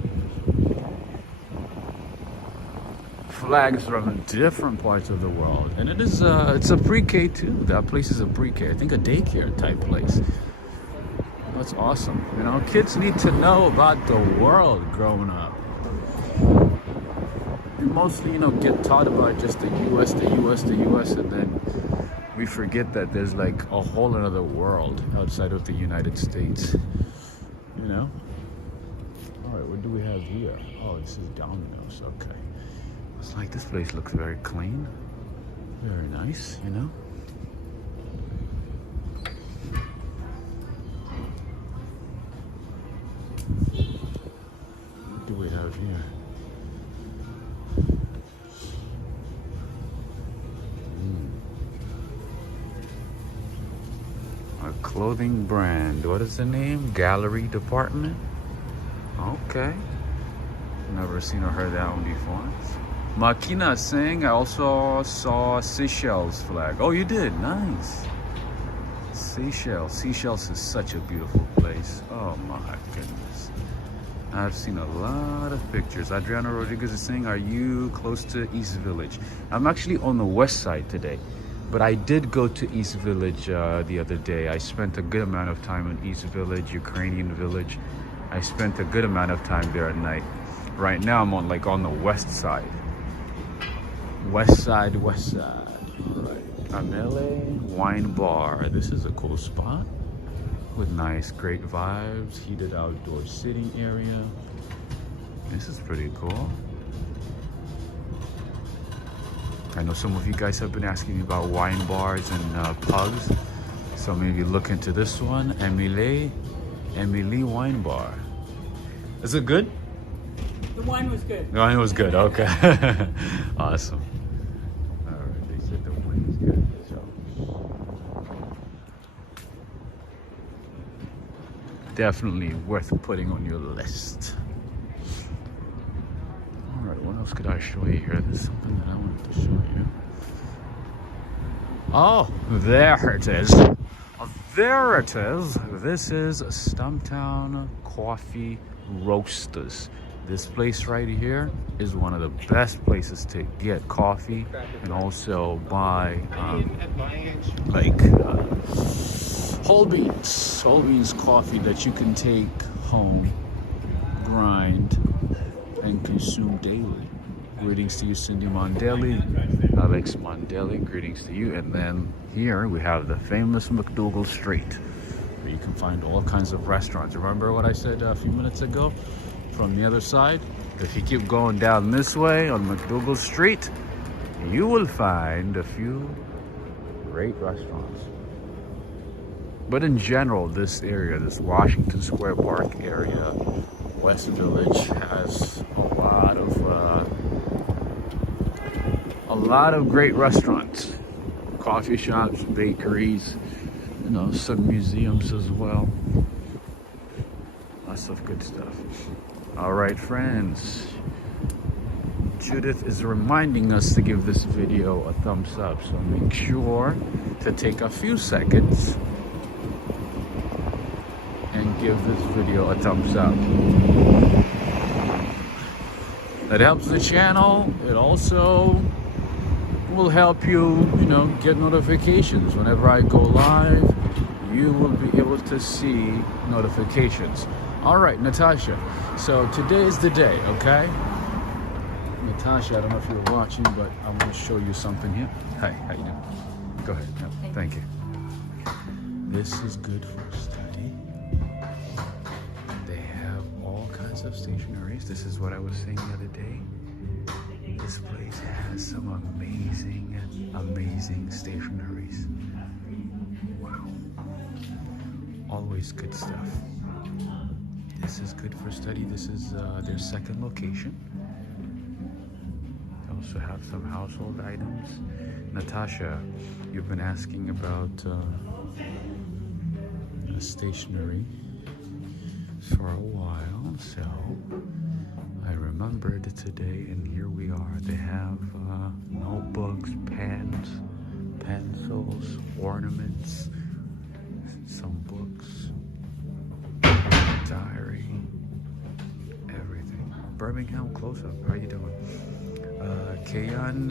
Flags from different parts of the world. And it is it's a pre-K too. That place is a pre-K. I think a daycare type place. That's awesome. You know, kids need to know about the world growing up. We mostly, you know, get taught about just the US, the US, the US, and then we forget that there's like a whole another world outside of the United States. You know? All right, what do we have here? Oh, this is Domino's. Okay. It's like this place looks very clean. Very nice, you know? What do we have here? A clothing brand. What is the name? Gallery Department? Okay. Never seen or heard that one before. Makina is saying I also saw Seychelles flag. Oh, you did? Nice. Seychelles. Seychelles is such a beautiful place. Oh my goodness. I've seen a lot of pictures. Adriana Rodriguez is saying, are you close to East Village? I'm actually on the west side today, but I did go to East Village the other day. I spent a good amount of time in East Village, Ukrainian village. I spent a good amount of time there at night. Right now I'm on the west side. West side. All right. Amele Wine Bar. This is a cool spot with nice, great vibes. Heated outdoor sitting area. This is pretty cool. I know some of you guys have been asking me about wine bars and pubs. So maybe look into this one. Emily Wine Bar. Is it good? The wine was good. The wine was good, okay. Awesome. All right, they said the wine was good, so. Definitely worth putting on your list. All right, what else could I show you here? There's something that I wanted to show you. Oh, there it is. There it is. This is Stumptown Coffee Roasters. This place right here is one of the best places to get coffee and also buy whole beans coffee that you can take home, grind, and consume daily. Greetings to you, Cindy Mondelli, Alex Mondelli, greetings to you. And then here we have the famous McDougal Street, where you can find all kinds of restaurants. Remember what I said a few minutes ago? From the other side, if you keep going down this way on McDougal Street, you will find a few great restaurants. But in general, this area, this Washington Square Park area, West Village, has a lot of great restaurants, coffee shops, bakeries, you know, some museums as well. Lots of good stuff. All right, friends. Judith is reminding us to give this video a thumbs up, so make sure to take a few seconds and give this video a thumbs up. That helps the channel. It also will help you, get notifications. Whenever I go live, you will be able to see notifications. All right, Natasha. So today is the day, okay? Natasha, I don't know if you're watching, but I'm going to show you something here. Hi, how you doing? Go ahead. No, thank you. This is good for study. They have all kinds of stationaries. This is what I was saying the other day. This place has some amazing stationaries. Wow. Always good stuff. This is good for study. This is their second location. I'll also have some household items. Natasha, you've been asking about stationery for a while, so I remembered today, and here we are. They have notebooks, pens, pencils, ornaments, some books, diary, everything. Birmingham close-up, how you doing? Kayan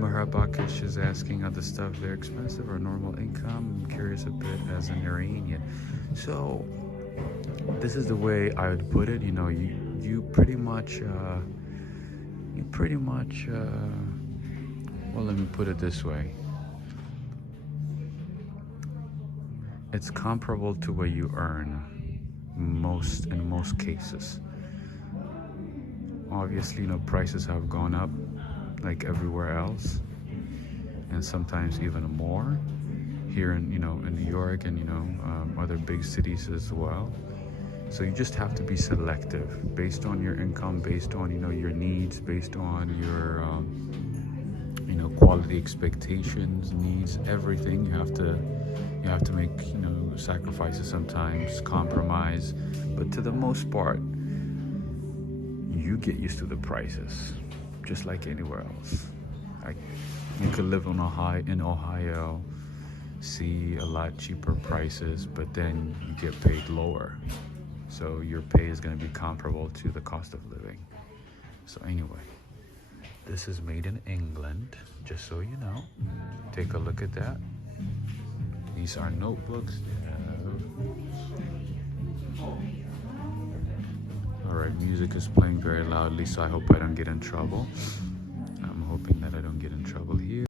Marabakish is asking, are the stuff very expensive or normal income? I'm curious a bit as an Iranian. So this is the way I would put it. You know, you pretty much well, let me put it this way. It's comparable to what you earn in most cases. Obviously, you know, prices have gone up like everywhere else, and sometimes even more here in, you know, in New York and, you know, other big cities as well. So you just have to be selective based on your income, based on, you know, your needs, based on your you know, quality expectations, needs, everything. You have to make, you know, sacrifices sometimes, compromise, but to the most part you get used to the prices just like anywhere else. Like, you could live in Ohio, see a lot cheaper prices, but then you get paid lower, so your pay is going to be comparable to the cost of living. So anyway, this is made in England, just so you know. Take a look at that. These are notebooks. Alright, music is playing very loudly, so I hope I don't get in trouble. I'm hoping that I don't get in trouble here.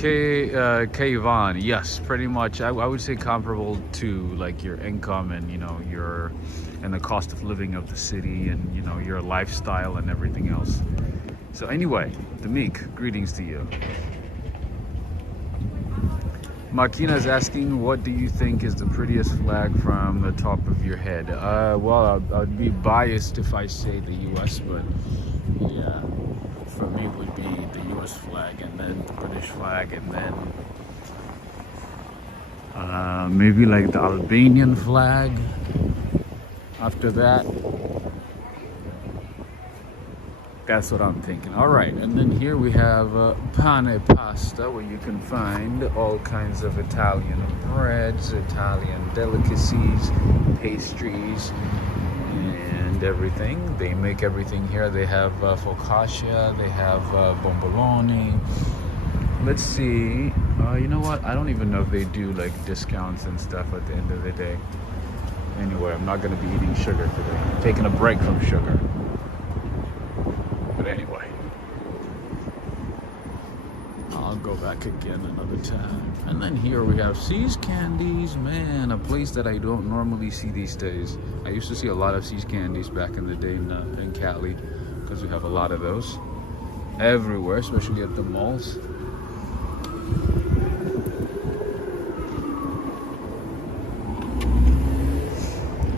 Kayvon, yes, pretty much. I would say comparable to like your income and, you know, and the cost of living of the city and, you know, your lifestyle and everything else. So anyway, Damik, greetings to you. Makina is asking, what do you think is the prettiest flag from the top of your head? Well, I'd be biased if I say the US, but yeah, for me it would be the US flag, and then the British flag, and then maybe like the Albanian flag after that. That's what I'm thinking. All right, and then here we have pane pasta, where you can find all kinds of Italian breads, Italian delicacies, pastries, and everything. They make everything here. They have focaccia, they have bomboloni. Let's see. You know what? I don't even know if they do like discounts and stuff at the end of the day. Anyway, I'm not going to be eating sugar today. I'm taking a break from sugar. But anyway, I'll go back again another time. And then here we have See's Candies. Man, a place that I don't normally see these days. I used to see a lot of See's Candies back in the day in Cali, because we have a lot of those everywhere, especially at the malls.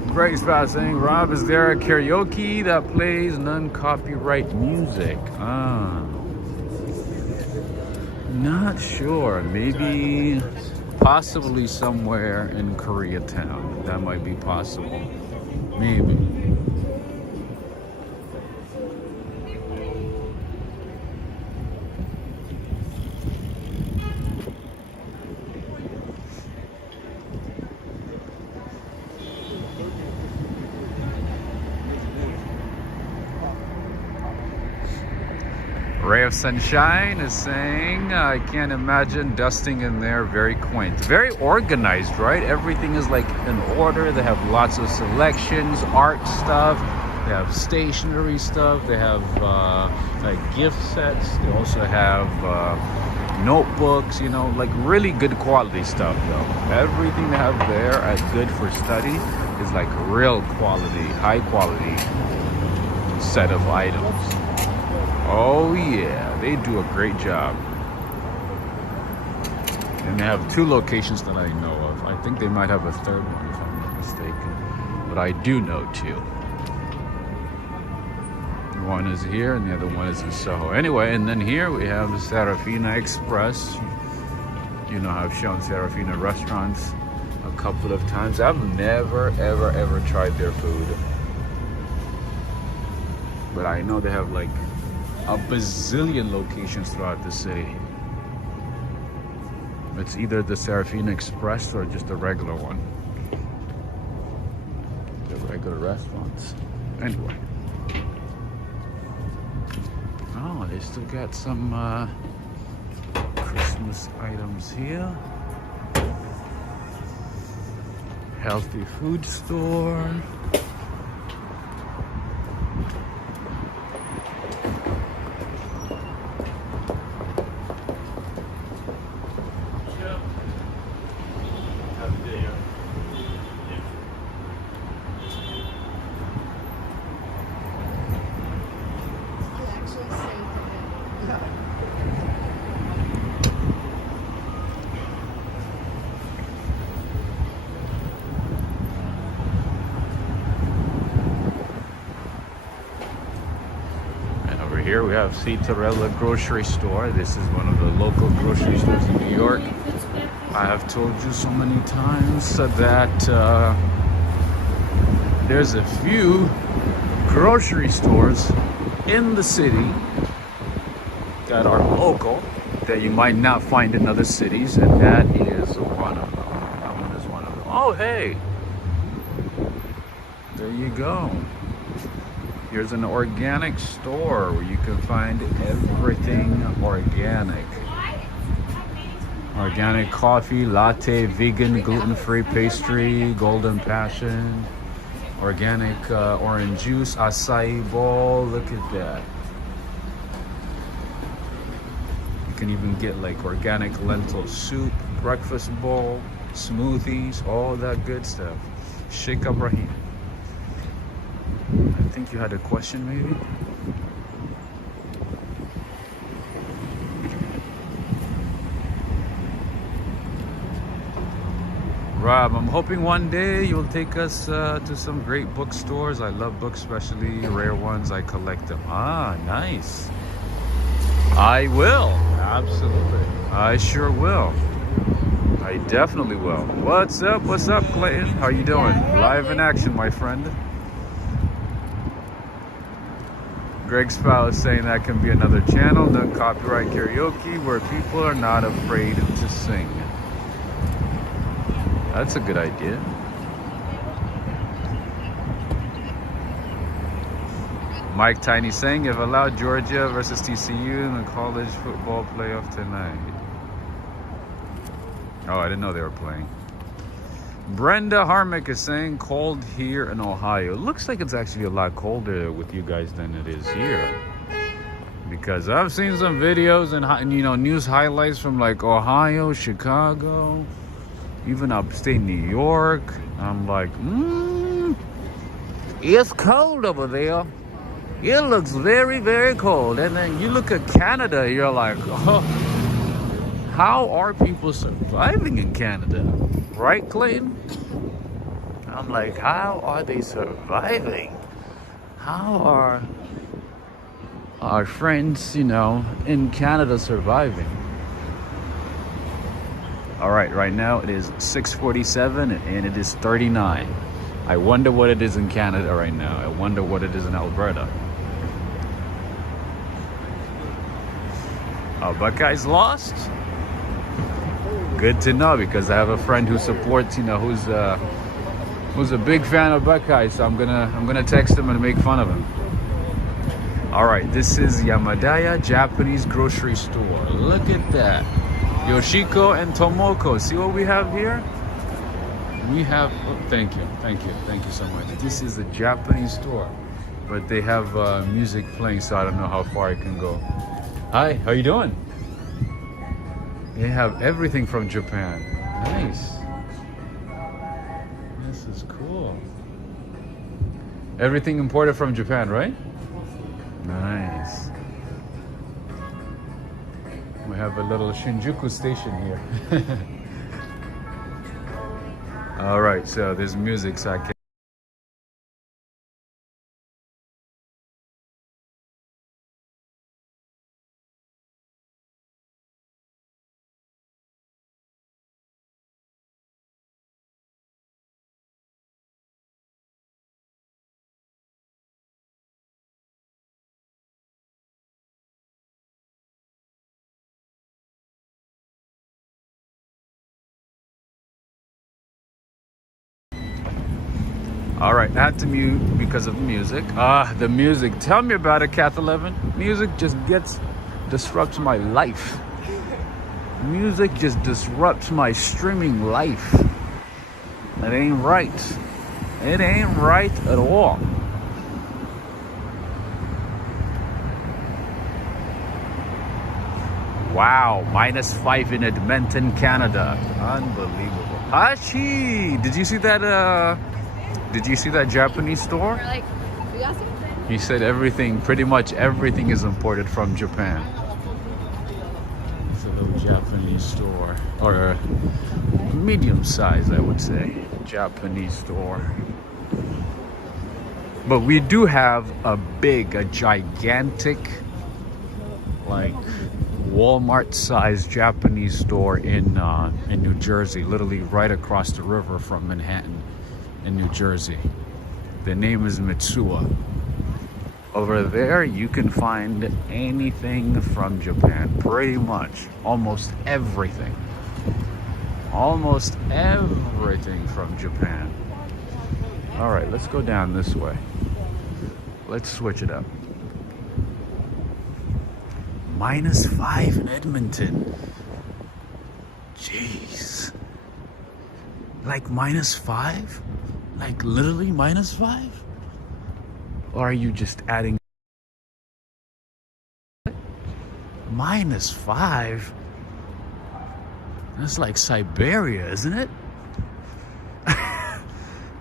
Greg's fast saying, Rob, is there a karaoke that plays non-copyright music? Not sure. Maybe, possibly somewhere in Koreatown. That might be possible. Maybe. Ray of Sunshine is saying, I can't imagine dusting in there. Very quaint. Very organized, right? Everything is like in order. They have lots of selections, art stuff. They have stationery stuff. They have like gift sets. They also have notebooks, you know, like really good quality stuff though. Everything they have there at Good for Study is like real quality, high quality set of items. Oh yeah, they do a great job. And they have 2 locations that I know of. I think they might have a third one if I'm not mistaken. But I do know 2. One is here and the other one is in Soho. Anyway, and then here we have the Serafina Express. You know, I've shown Serafina restaurants a couple of times. I've never, ever tried their food. But I know they have like a bazillion locations throughout the city. It's either the Serafina Express or just a regular one. The regular restaurants. Anyway. Oh, they still got some Christmas items here. Healthy food store. Here we have Citarella grocery store. This is one of the local grocery stores in New York. I have told you so many times that there's a few grocery stores in the city that are local that you might not find in other cities, and that is one of them. That one is one of them. Oh, hey, there you go. Here's an organic store where you can find everything organic. Organic coffee, latte, vegan, gluten-free pastry, golden passion, organic orange juice, acai bowl. Look at that. You can even get like organic lentil soup, breakfast bowl, smoothies, all that good stuff. Sheikh Ibrahim. I think you had a question maybe? Rob, I'm hoping one day you'll take us to some great bookstores. I love books, especially rare ones. I collect them. Ah, nice. I will. Absolutely. I sure will. I definitely will. What's up? What's up, Clayton? How you doing? Live in action, my friend. Greg Spau is saying that can be another channel, no copyright karaoke, where people are not afraid to sing. That's a good idea. Mike Tiny saying, if allowed, Georgia versus TCU in the college football playoff tonight. Oh, I didn't know they were playing. Brenda Harmick is saying, cold here in Ohio. It looks like it's actually a lot colder with you guys than it is here. Because I've seen some videos and you know, news highlights from like Ohio, Chicago, even upstate New York. I'm like, it's cold over there. It looks very, very cold. And then you look at Canada, you're like, oh, how are people surviving in Canada? Right, Clayton? I'm like, how are they surviving? How are our friends, you know, in Canada surviving? All right now it is 6:47 and it is 39. I wonder what it is in Canada right now. I wonder what it is in Alberta. Buckeyes lost? Good to know, because I have a friend who supports, you know, who's a big fan of Buckeyes. So I'm gonna text him and make fun of him. All right, this is Yamadaya Japanese grocery store. Look at that. Yoshiko and Tomoko. See what we have here? We have, oh, thank you so much. This is a Japanese store, but they have music playing, so I don't know how far I can go. Hi, how you doing? They have everything from Japan. Nice. This is cool. Everything imported from Japan, right? Nice. We have a little Shinjuku station here. All right, so there's music, so I can. All right, I had to mute because of the music. The music. Tell me about it, Kath 11. Music just disrupts my life. Music just disrupts my streaming life. It ain't right. It ain't right at all. Wow, -5 in Edmonton, Canada. Unbelievable. Hachi, did you see that? Did you see that Japanese store? Like, we got something. He said everything, pretty much everything is imported from Japan. It's a little Japanese store, or a medium size, I would say, Japanese store. But we do have a gigantic, like Walmart-sized Japanese store in New Jersey, literally right across the river from Manhattan. In New Jersey. The name is Mitsuwa. Over there you can find anything from Japan, pretty much. Almost everything. Almost everything from Japan. All right, let's go down this way. Let's switch it up. -5 in Edmonton. Jeez. Like -5? Like literally -5? Or are you just adding -5? That's like Siberia, isn't it?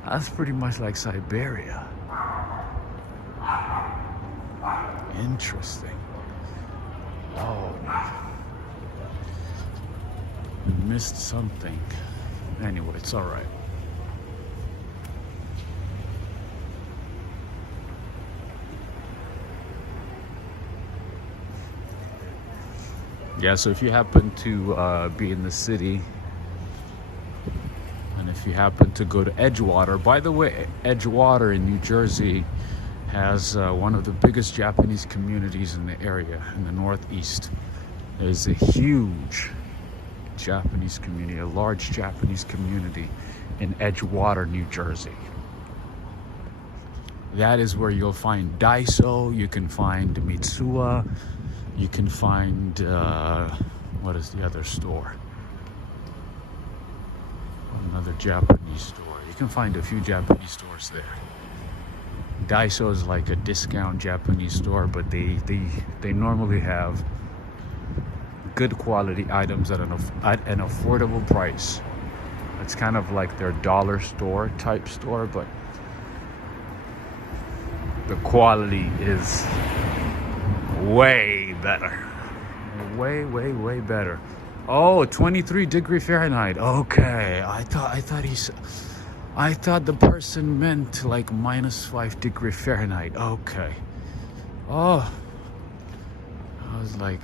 That's pretty much like Siberia. Interesting. Oh, we missed something. Anyway, it's all right. Yeah, so if you happen to be in the city, and if you happen to go to Edgewater, by the way, Edgewater in New Jersey has one of the biggest Japanese communities in the area, in the Northeast. There's a huge Japanese community, a large Japanese community in Edgewater, New Jersey. that is where you'll find Daiso, you can find Mitsuwa, you can find, what is the other store? Another Japanese store. You can find a few Japanese stores there. Daiso is like a discount Japanese store, but they normally have good quality items at an affordable price. It's kind of like their dollar store type store, but the quality is way better. Way better. Oh, 23-degree Fahrenheit. Okay, I thought the person meant like -5-degree Fahrenheit. Okay. Oh, I was like,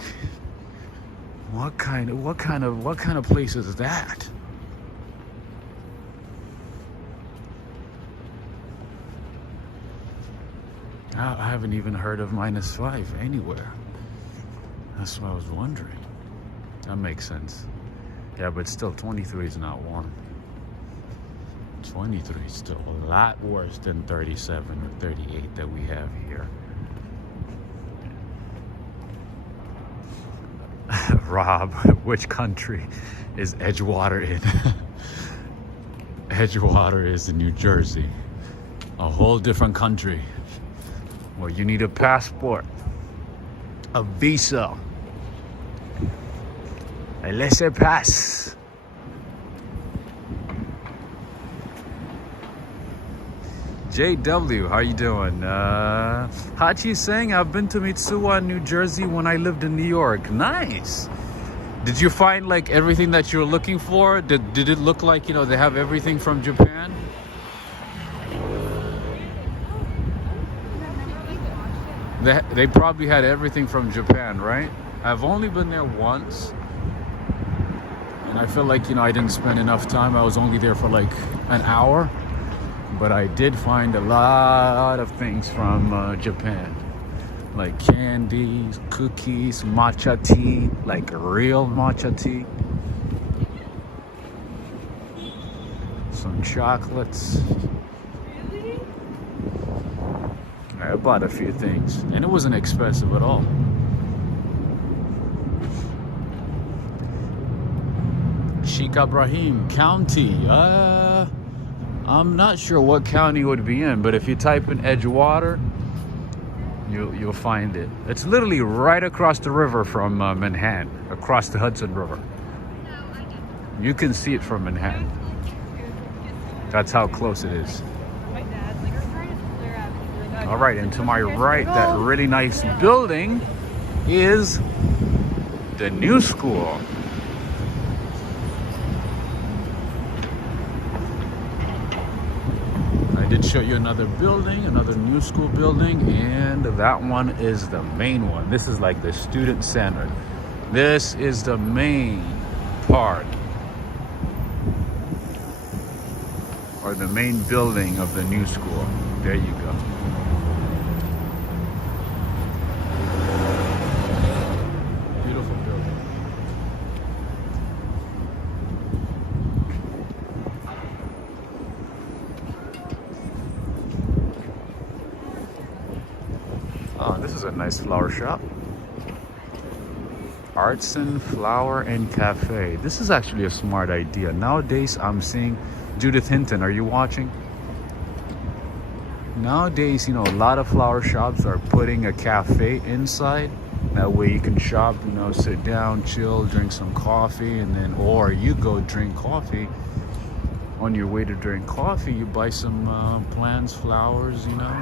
what kind of place is that? I haven't even heard of -5 anywhere. That's what I was wondering. That makes sense. Yeah, but still 23 is not warm. 23 is still a lot worse than 37 or 38 that we have here. Rob, which country is Edgewater in? Edgewater is in New Jersey. A whole different country. Well, you need a passport, a visa, a laissez-passer. JW, how you doing? Hachi's saying, I've been to Mitsuwa, New Jersey when I lived in New York. Nice. Did you find like everything that you were looking for? Did it look like, you know, they have everything from Japan? They probably had everything from Japan, right? I've only been there once. And I feel like, you know, I didn't spend enough time. I was only there for like an hour. But I did find a lot of things from Japan. Like candies, cookies, matcha tea, like real matcha tea. Some chocolates. I bought a few things, and it wasn't expensive at all. Sheikh Ibrahim County. I'm not sure what county it would be in, but if you type in Edgewater, you'll find it. It's literally right across the river from Manhattan, across the Hudson River. You can see it from Manhattan. That's how close it is. All right, and to my right, that really nice building is the new school. I did show you another building, another new school building, and that one is the main one. This is like the student center. This is the main part, or the main building of the new school. There you go. Beautiful building. Oh, this is a nice flower shop. Arts and Flower and Cafe. This is actually a smart idea. Nowadays, I'm seeing Judith Hinton. Are you watching? Nowadays, you know, a lot of flower shops are putting a cafe inside. That way you can shop, you know, sit down, chill, drink some coffee, and then, or you go drink coffee. On your way to drink coffee, you buy some plants, flowers, you know.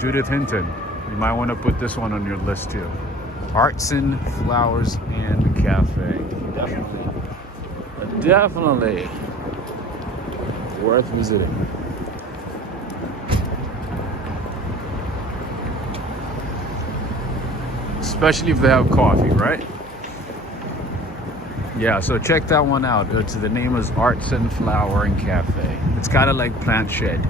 Judith Hinton. You might want to put this one on your list too. Arts and Flowers and Cafe. Definitely worth visiting. Especially if they have coffee, right? Yeah, so check that one out. The name is Arts and Flower and Cafe. It's kind of like Plant Shed.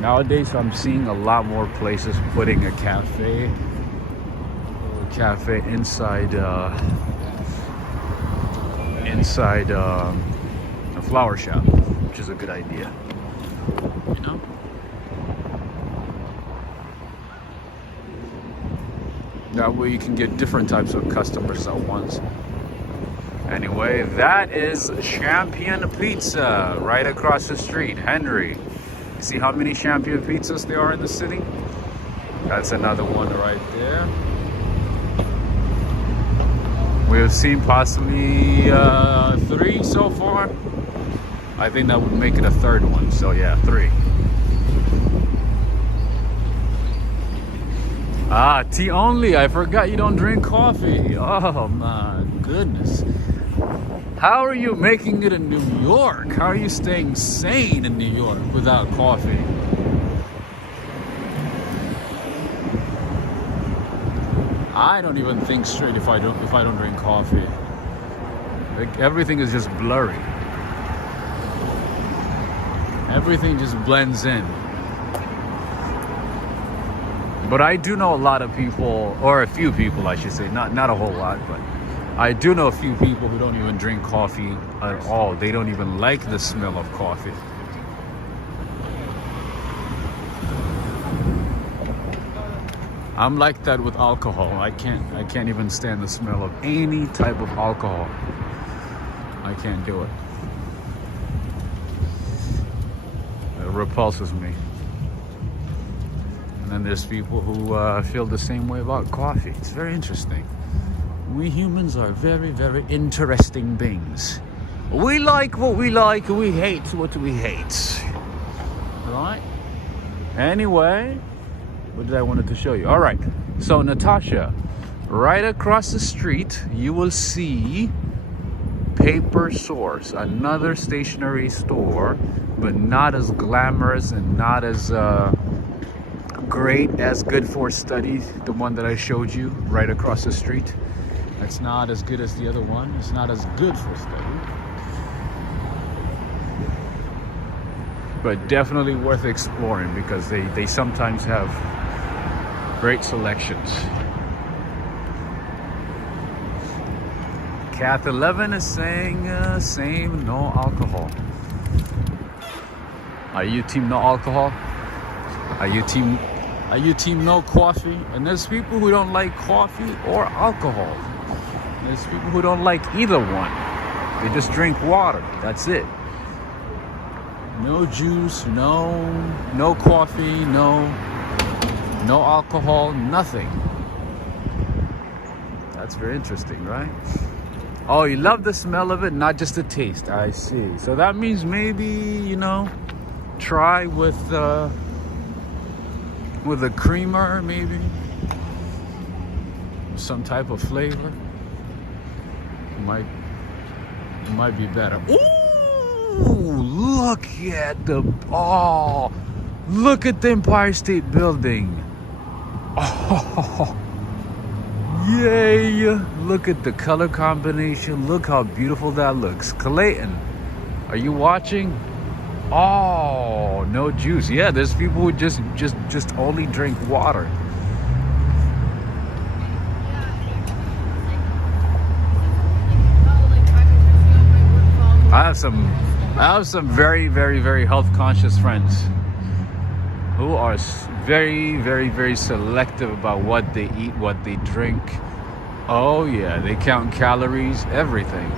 Nowadays, I'm seeing a lot more places putting a cafe inside a flower shop. which is a good idea. You know? That way you can get different types of customers at once. Anyway, that is Champion Pizza right across the street, Henry. See how many Champion Pizzas there are in the city? That's another one right there. We have seen possibly 3 so far. I think that would make it a third one. So yeah, 3. Ah, tea only. I forgot you don't drink coffee. Oh my goodness. How are you making it in New York? How are you staying sane in New York without coffee? I don't even think straight if I don't drink coffee. Like, everything is just blurry. Everything just blends in. But I do know a lot of people, or a few people I should say, not a whole lot, but I do know a few people who don't even drink coffee at all. They don't even like the smell of coffee. I'm like that with alcohol. I can't even stand the smell of any type of alcohol. I can't do it. It repulses me. And then there's people who feel the same way about coffee. It's very interesting. We humans are very, very interesting beings. We like what we like, and we hate what we hate. Right? Anyway, what did I wanted to show you? All right. So Natasha, right across the street, you will see Paper Source, another stationery store, but not as glamorous and not as great as Good for Study, the one that I showed you right across the street. It's not as good as the other one. It's not as good for study. But definitely worth exploring because they sometimes have great selections. Cath 11 is saying same, no alcohol. Are you team no alcohol? Are you team no coffee? And there's people who don't like coffee or alcohol. There's people who don't like either one. They just drink water. That's it. No juice, no coffee, no alcohol, nothing. That's very interesting, right? Oh, you love the smell of it, not just the taste. I see. So that means maybe, try with a creamer, maybe. Some type of flavor. Might be better. Ooh, look at look at the Empire State Building. Oh, yay! Look at the color combination. Look how beautiful that looks. Clayton, are you watching? Oh, no juice. Yeah, there's people who just only drink water. I have some very, very, very health conscious friends who are very, very, very selective about what they eat, what they drink. Oh yeah, they count calories, everything.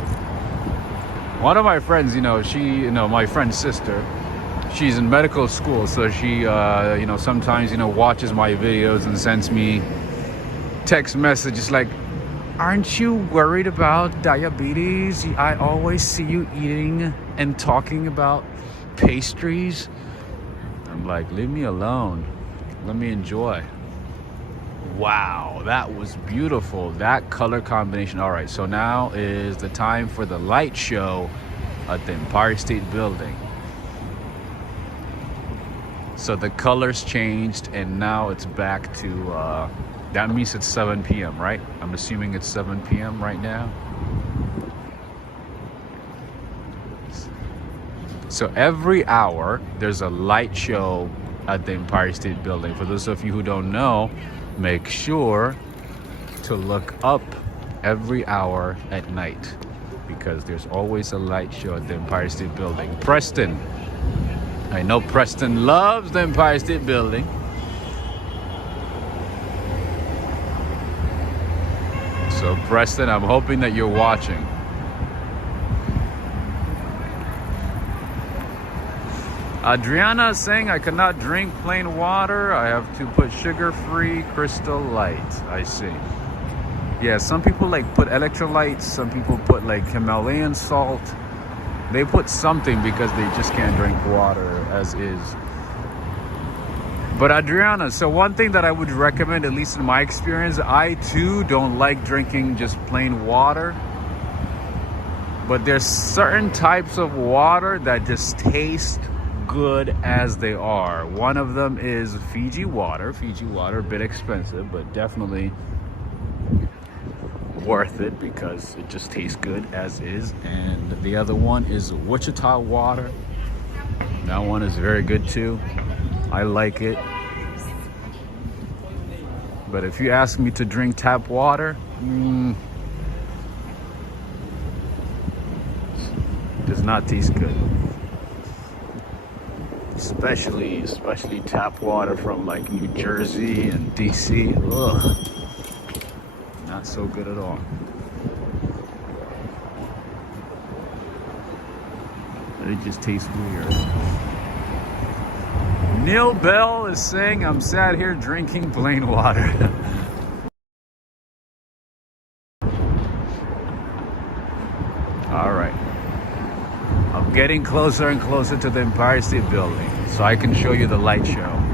One of my friends, my friend's sister, she's in medical school, so she, sometimes, watches my videos and sends me text messages like, aren't you worried about diabetes? I always see you eating and talking about pastries. I'm like, leave me alone. Let me enjoy. Wow, that was beautiful. That color combination. All right, so now is the time for the light show at the Empire State Building. So the colors changed and now it's back to, that means it's 7 p.m., right? I'm assuming it's 7 p.m. right now. So every hour, there's a light show at the Empire State Building. For those of you who don't know, make sure to look up every hour at night. because there's always a light show at the Empire State Building. Preston. I know Preston loves the Empire State Building. So Preston, I'm hoping that you're watching. Adriana is saying I cannot drink plain water. I have to put sugar-free Crystal Light. I see. Yeah, some people like put electrolytes. Some people put like Himalayan salt. They put something because they just can't drink water as is. But Adriana, so one thing that I would recommend, at least in my experience, I too don't like drinking just plain water. But there's certain types of water that just taste good as they are. One of them is Fiji water. Fiji water, a bit expensive, but definitely worth it because it just tastes good as is. And the other one is Wichita water. That one is very good too. I like it. But if you ask me to drink tap water, does not taste good. Especially tap water from like New Jersey and DC. Ugh. Not so good at all. It just tastes weird. Neil Bell is saying I'm sat here drinking plain water. All right. I'm getting closer and closer to the Empire State Building so I can show you the light show.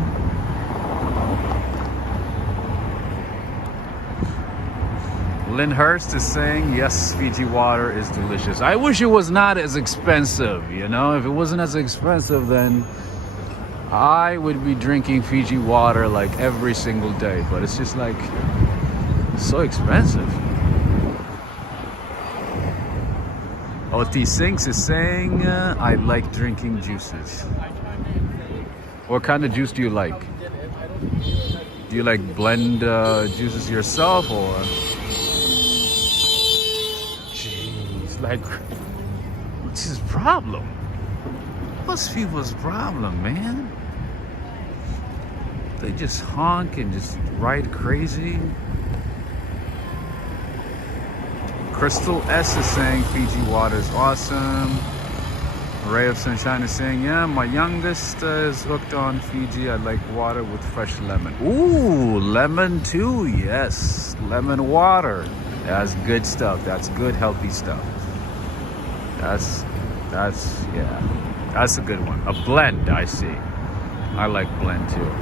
Lynn Hurst is saying, yes, Fiji water is delicious. I wish it was not as expensive, you know? If it wasn't as expensive, then I would be drinking Fiji water like every single day. But it's just like, it's so expensive. O.T. Sinks is saying, I like drinking juices. What kind of juice do you like? Do you like blend juices yourself or? Jeez, like, what's his problem? What's people's problem, man? They just honk and just ride crazy. Crystal S is saying Fiji water is awesome. Ray of Sunshine is saying, yeah, my youngest is hooked on Fiji. I like water with fresh lemon. Ooh, lemon too, yes. Lemon water. That's good stuff. That's good, healthy stuff. That's a good one. A blend, I see. I like blend too.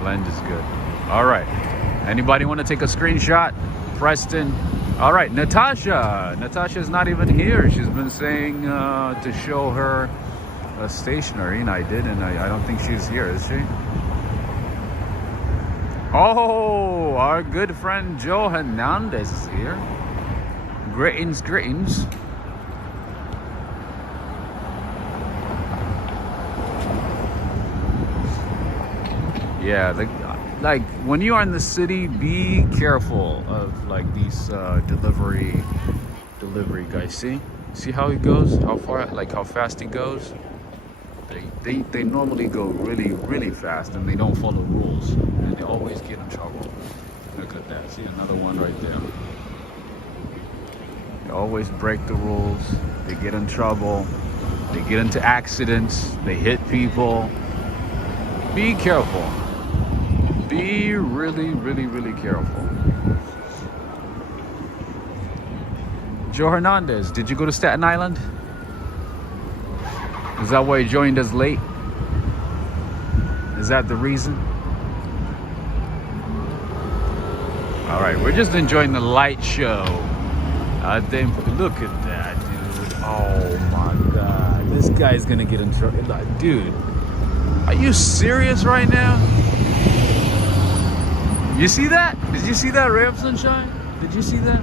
Blend is good. All right. Anybody want to take a screenshot? Preston. All right, Natasha. Natasha's not even here. She's been saying to show her stationery, and I did, and I don't think she's here, is she? Oh, our good friend Joe Hernandez is here. Greetings, greetings. Yeah, like when you are in the city, be careful of like these delivery guys. See how he goes, how far, like how fast he goes. They normally go really fast, and they don't follow rules, and they always get in trouble. Look at that. See, another one right there. They always break the rules. They get in trouble. They get into accidents. They hit people. Be careful. Be really careful. Joe Hernandez, did you go to Staten Island? Is that why you joined us late? Is that the reason? All right, we're just enjoying the light show. Look at that, dude. Oh my God, this guy's gonna get in trouble. Dude, are you serious right now? You see that? Did you see that, Ray of Sunshine? Did you see that?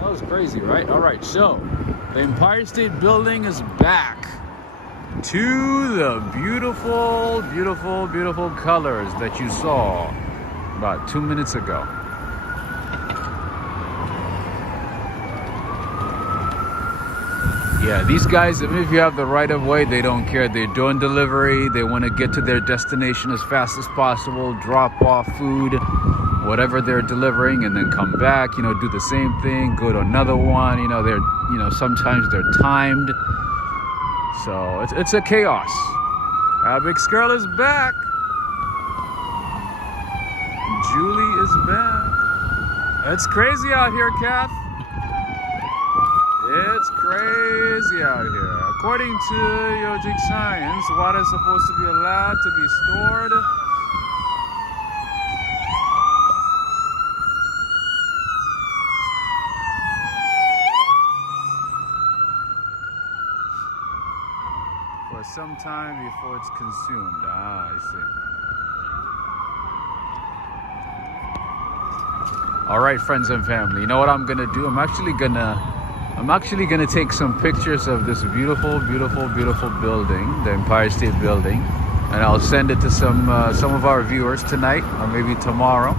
That was crazy, right? All right, so the Empire State Building is back to the beautiful colors that you saw about 2 minutes ago. Yeah, these guys, even if you have the right of way, they don't care. They're doing delivery. They want to get to their destination as fast as possible, drop off food, whatever they're delivering, and then come back, you know, do the same thing, go to another one. You know, sometimes they're timed. So it's a chaos. Big Skirl is back. Julie is back. It's crazy out here, Kath. It's crazy out here. According to Yogic science, water is supposed to be allowed to be stored for some time before it's consumed. Ah, I see. All right, friends and family. You know what I'm gonna do? I'm actually gonna take some pictures of this beautiful, beautiful, beautiful building, the Empire State Building, and I'll send it to some of our viewers tonight or maybe tomorrow.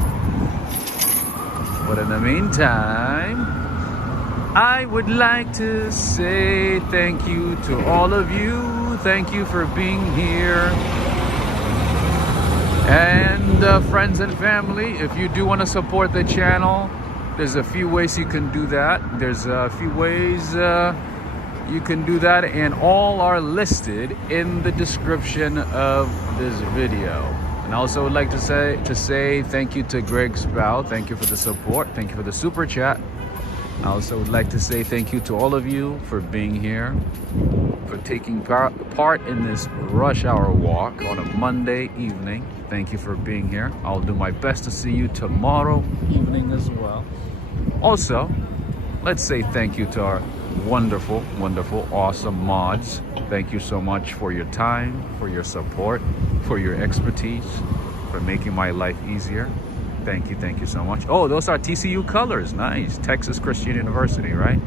But in the meantime, I would like to say thank you to all of you. Thank you for being here. And friends and family, if you do want to support the channel, there's a few ways you can do that. There's a few ways you can do that, and all are listed in the description of this video. And I also would like to say thank you to Greg Spow. Thank you for the support. Thank you for the super chat. I also would like to say thank you to all of you for being here, for taking part in this rush hour walk on a Monday evening. Thank you for being here. I'll do my best to see you tomorrow evening as well. Also, let's say thank you to our wonderful, wonderful, awesome mods. Thank you so much for your time, for your support, for your expertise, for making my life easier. Thank you so much. Oh, those are TCU colors. Nice. Texas Christian University, right?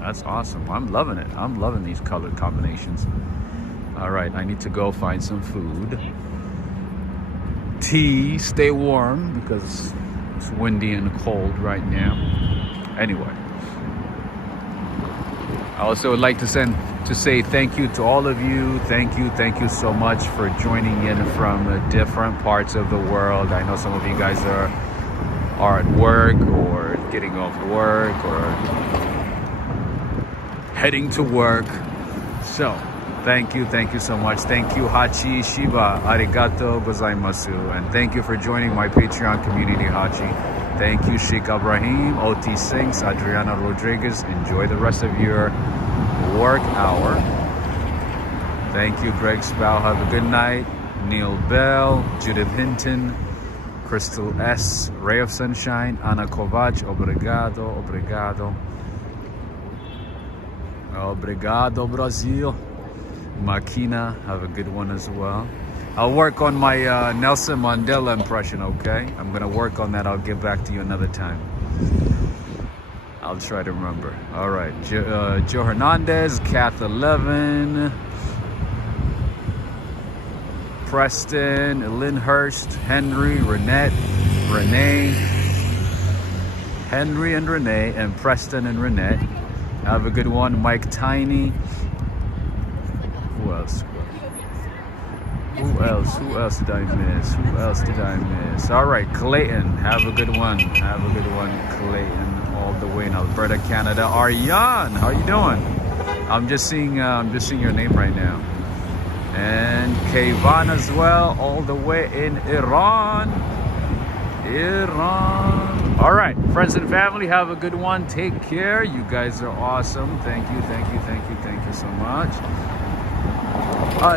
That's awesome. I'm loving it. I'm loving these color combinations. All right, I need to go find some food. Tea, stay warm because it's windy and cold right now. Anyway, I also would like to say thank you to all of you. Thank you so much for joining in from different parts of the world. I know some of you guys are at work or getting off work or heading to work. So thank you so much. Thank you, Hachi Shiba, arigato gozaimasu, and thank you for joining my Patreon community, Hachi. Thank you, Sheikh Ibrahim, OT Sinks, Adriana Rodriguez. Enjoy the rest of your work hour. Thank you, Greg Spow. Have a good night. Neil Bell, Judith Hinton, Crystal S, Ray of Sunshine, Ana Kovac, obrigado. Obrigado, Brazil. Makina, have a good one as well. I'll work on my Nelson Mandela impression, okay? I'm gonna work on that. I'll get back to you another time. I'll try to remember. All right, Joe Hernandez, Kath 11, Preston, Lynn Hurst, Henry, Renee, Henry and Renee, and Preston and Renee. Have a good one. Mike Tiny. Who else? Who else did I miss? All right, Clayton. Have a good one. Clayton, all the way in Alberta, Canada. Aryan, how you doing? I'm just seeing your name right now. And Kayvan as well, all the way in Iran. All right, friends and family, have a good one. Take care. You guys are awesome. Thank you so much.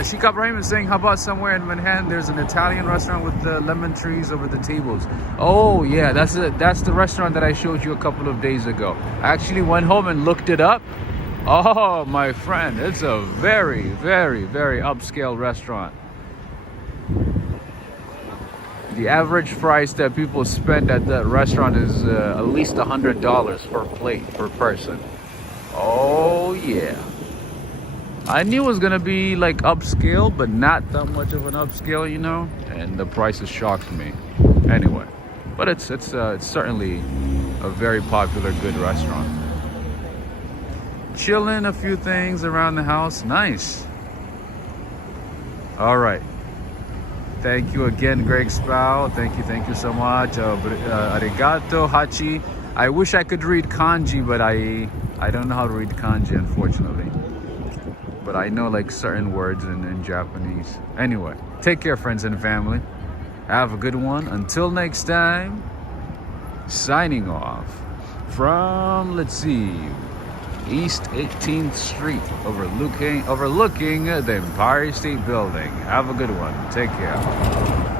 Sheikh Ibrahim is saying, how about somewhere in Manhattan there's an Italian restaurant with the lemon trees over the tables? Oh yeah, that's the restaurant that I showed you a couple of days ago. I actually went home and looked it up. Oh my friend, it's a very, very, very upscale restaurant. The average price that people spend at that restaurant is at least $100 per plate per person. Oh yeah. I knew it was gonna be like upscale, but not that much of an upscale, you know. And the prices shocked me. Anyway, but it's certainly a very popular, good restaurant. chilling a few things around the house. Nice. All right. Thank you again, Greg Spow. Thank you so much. Arigato, Hachi. I wish I could read kanji, but I don't know how to read kanji, unfortunately. But I know like certain words in Japanese. Anyway, take care, friends and family. Have a good one. Until next time, signing off from, let's see, East 18th Street, overlooking the Empire State Building. Have a good one. Take care.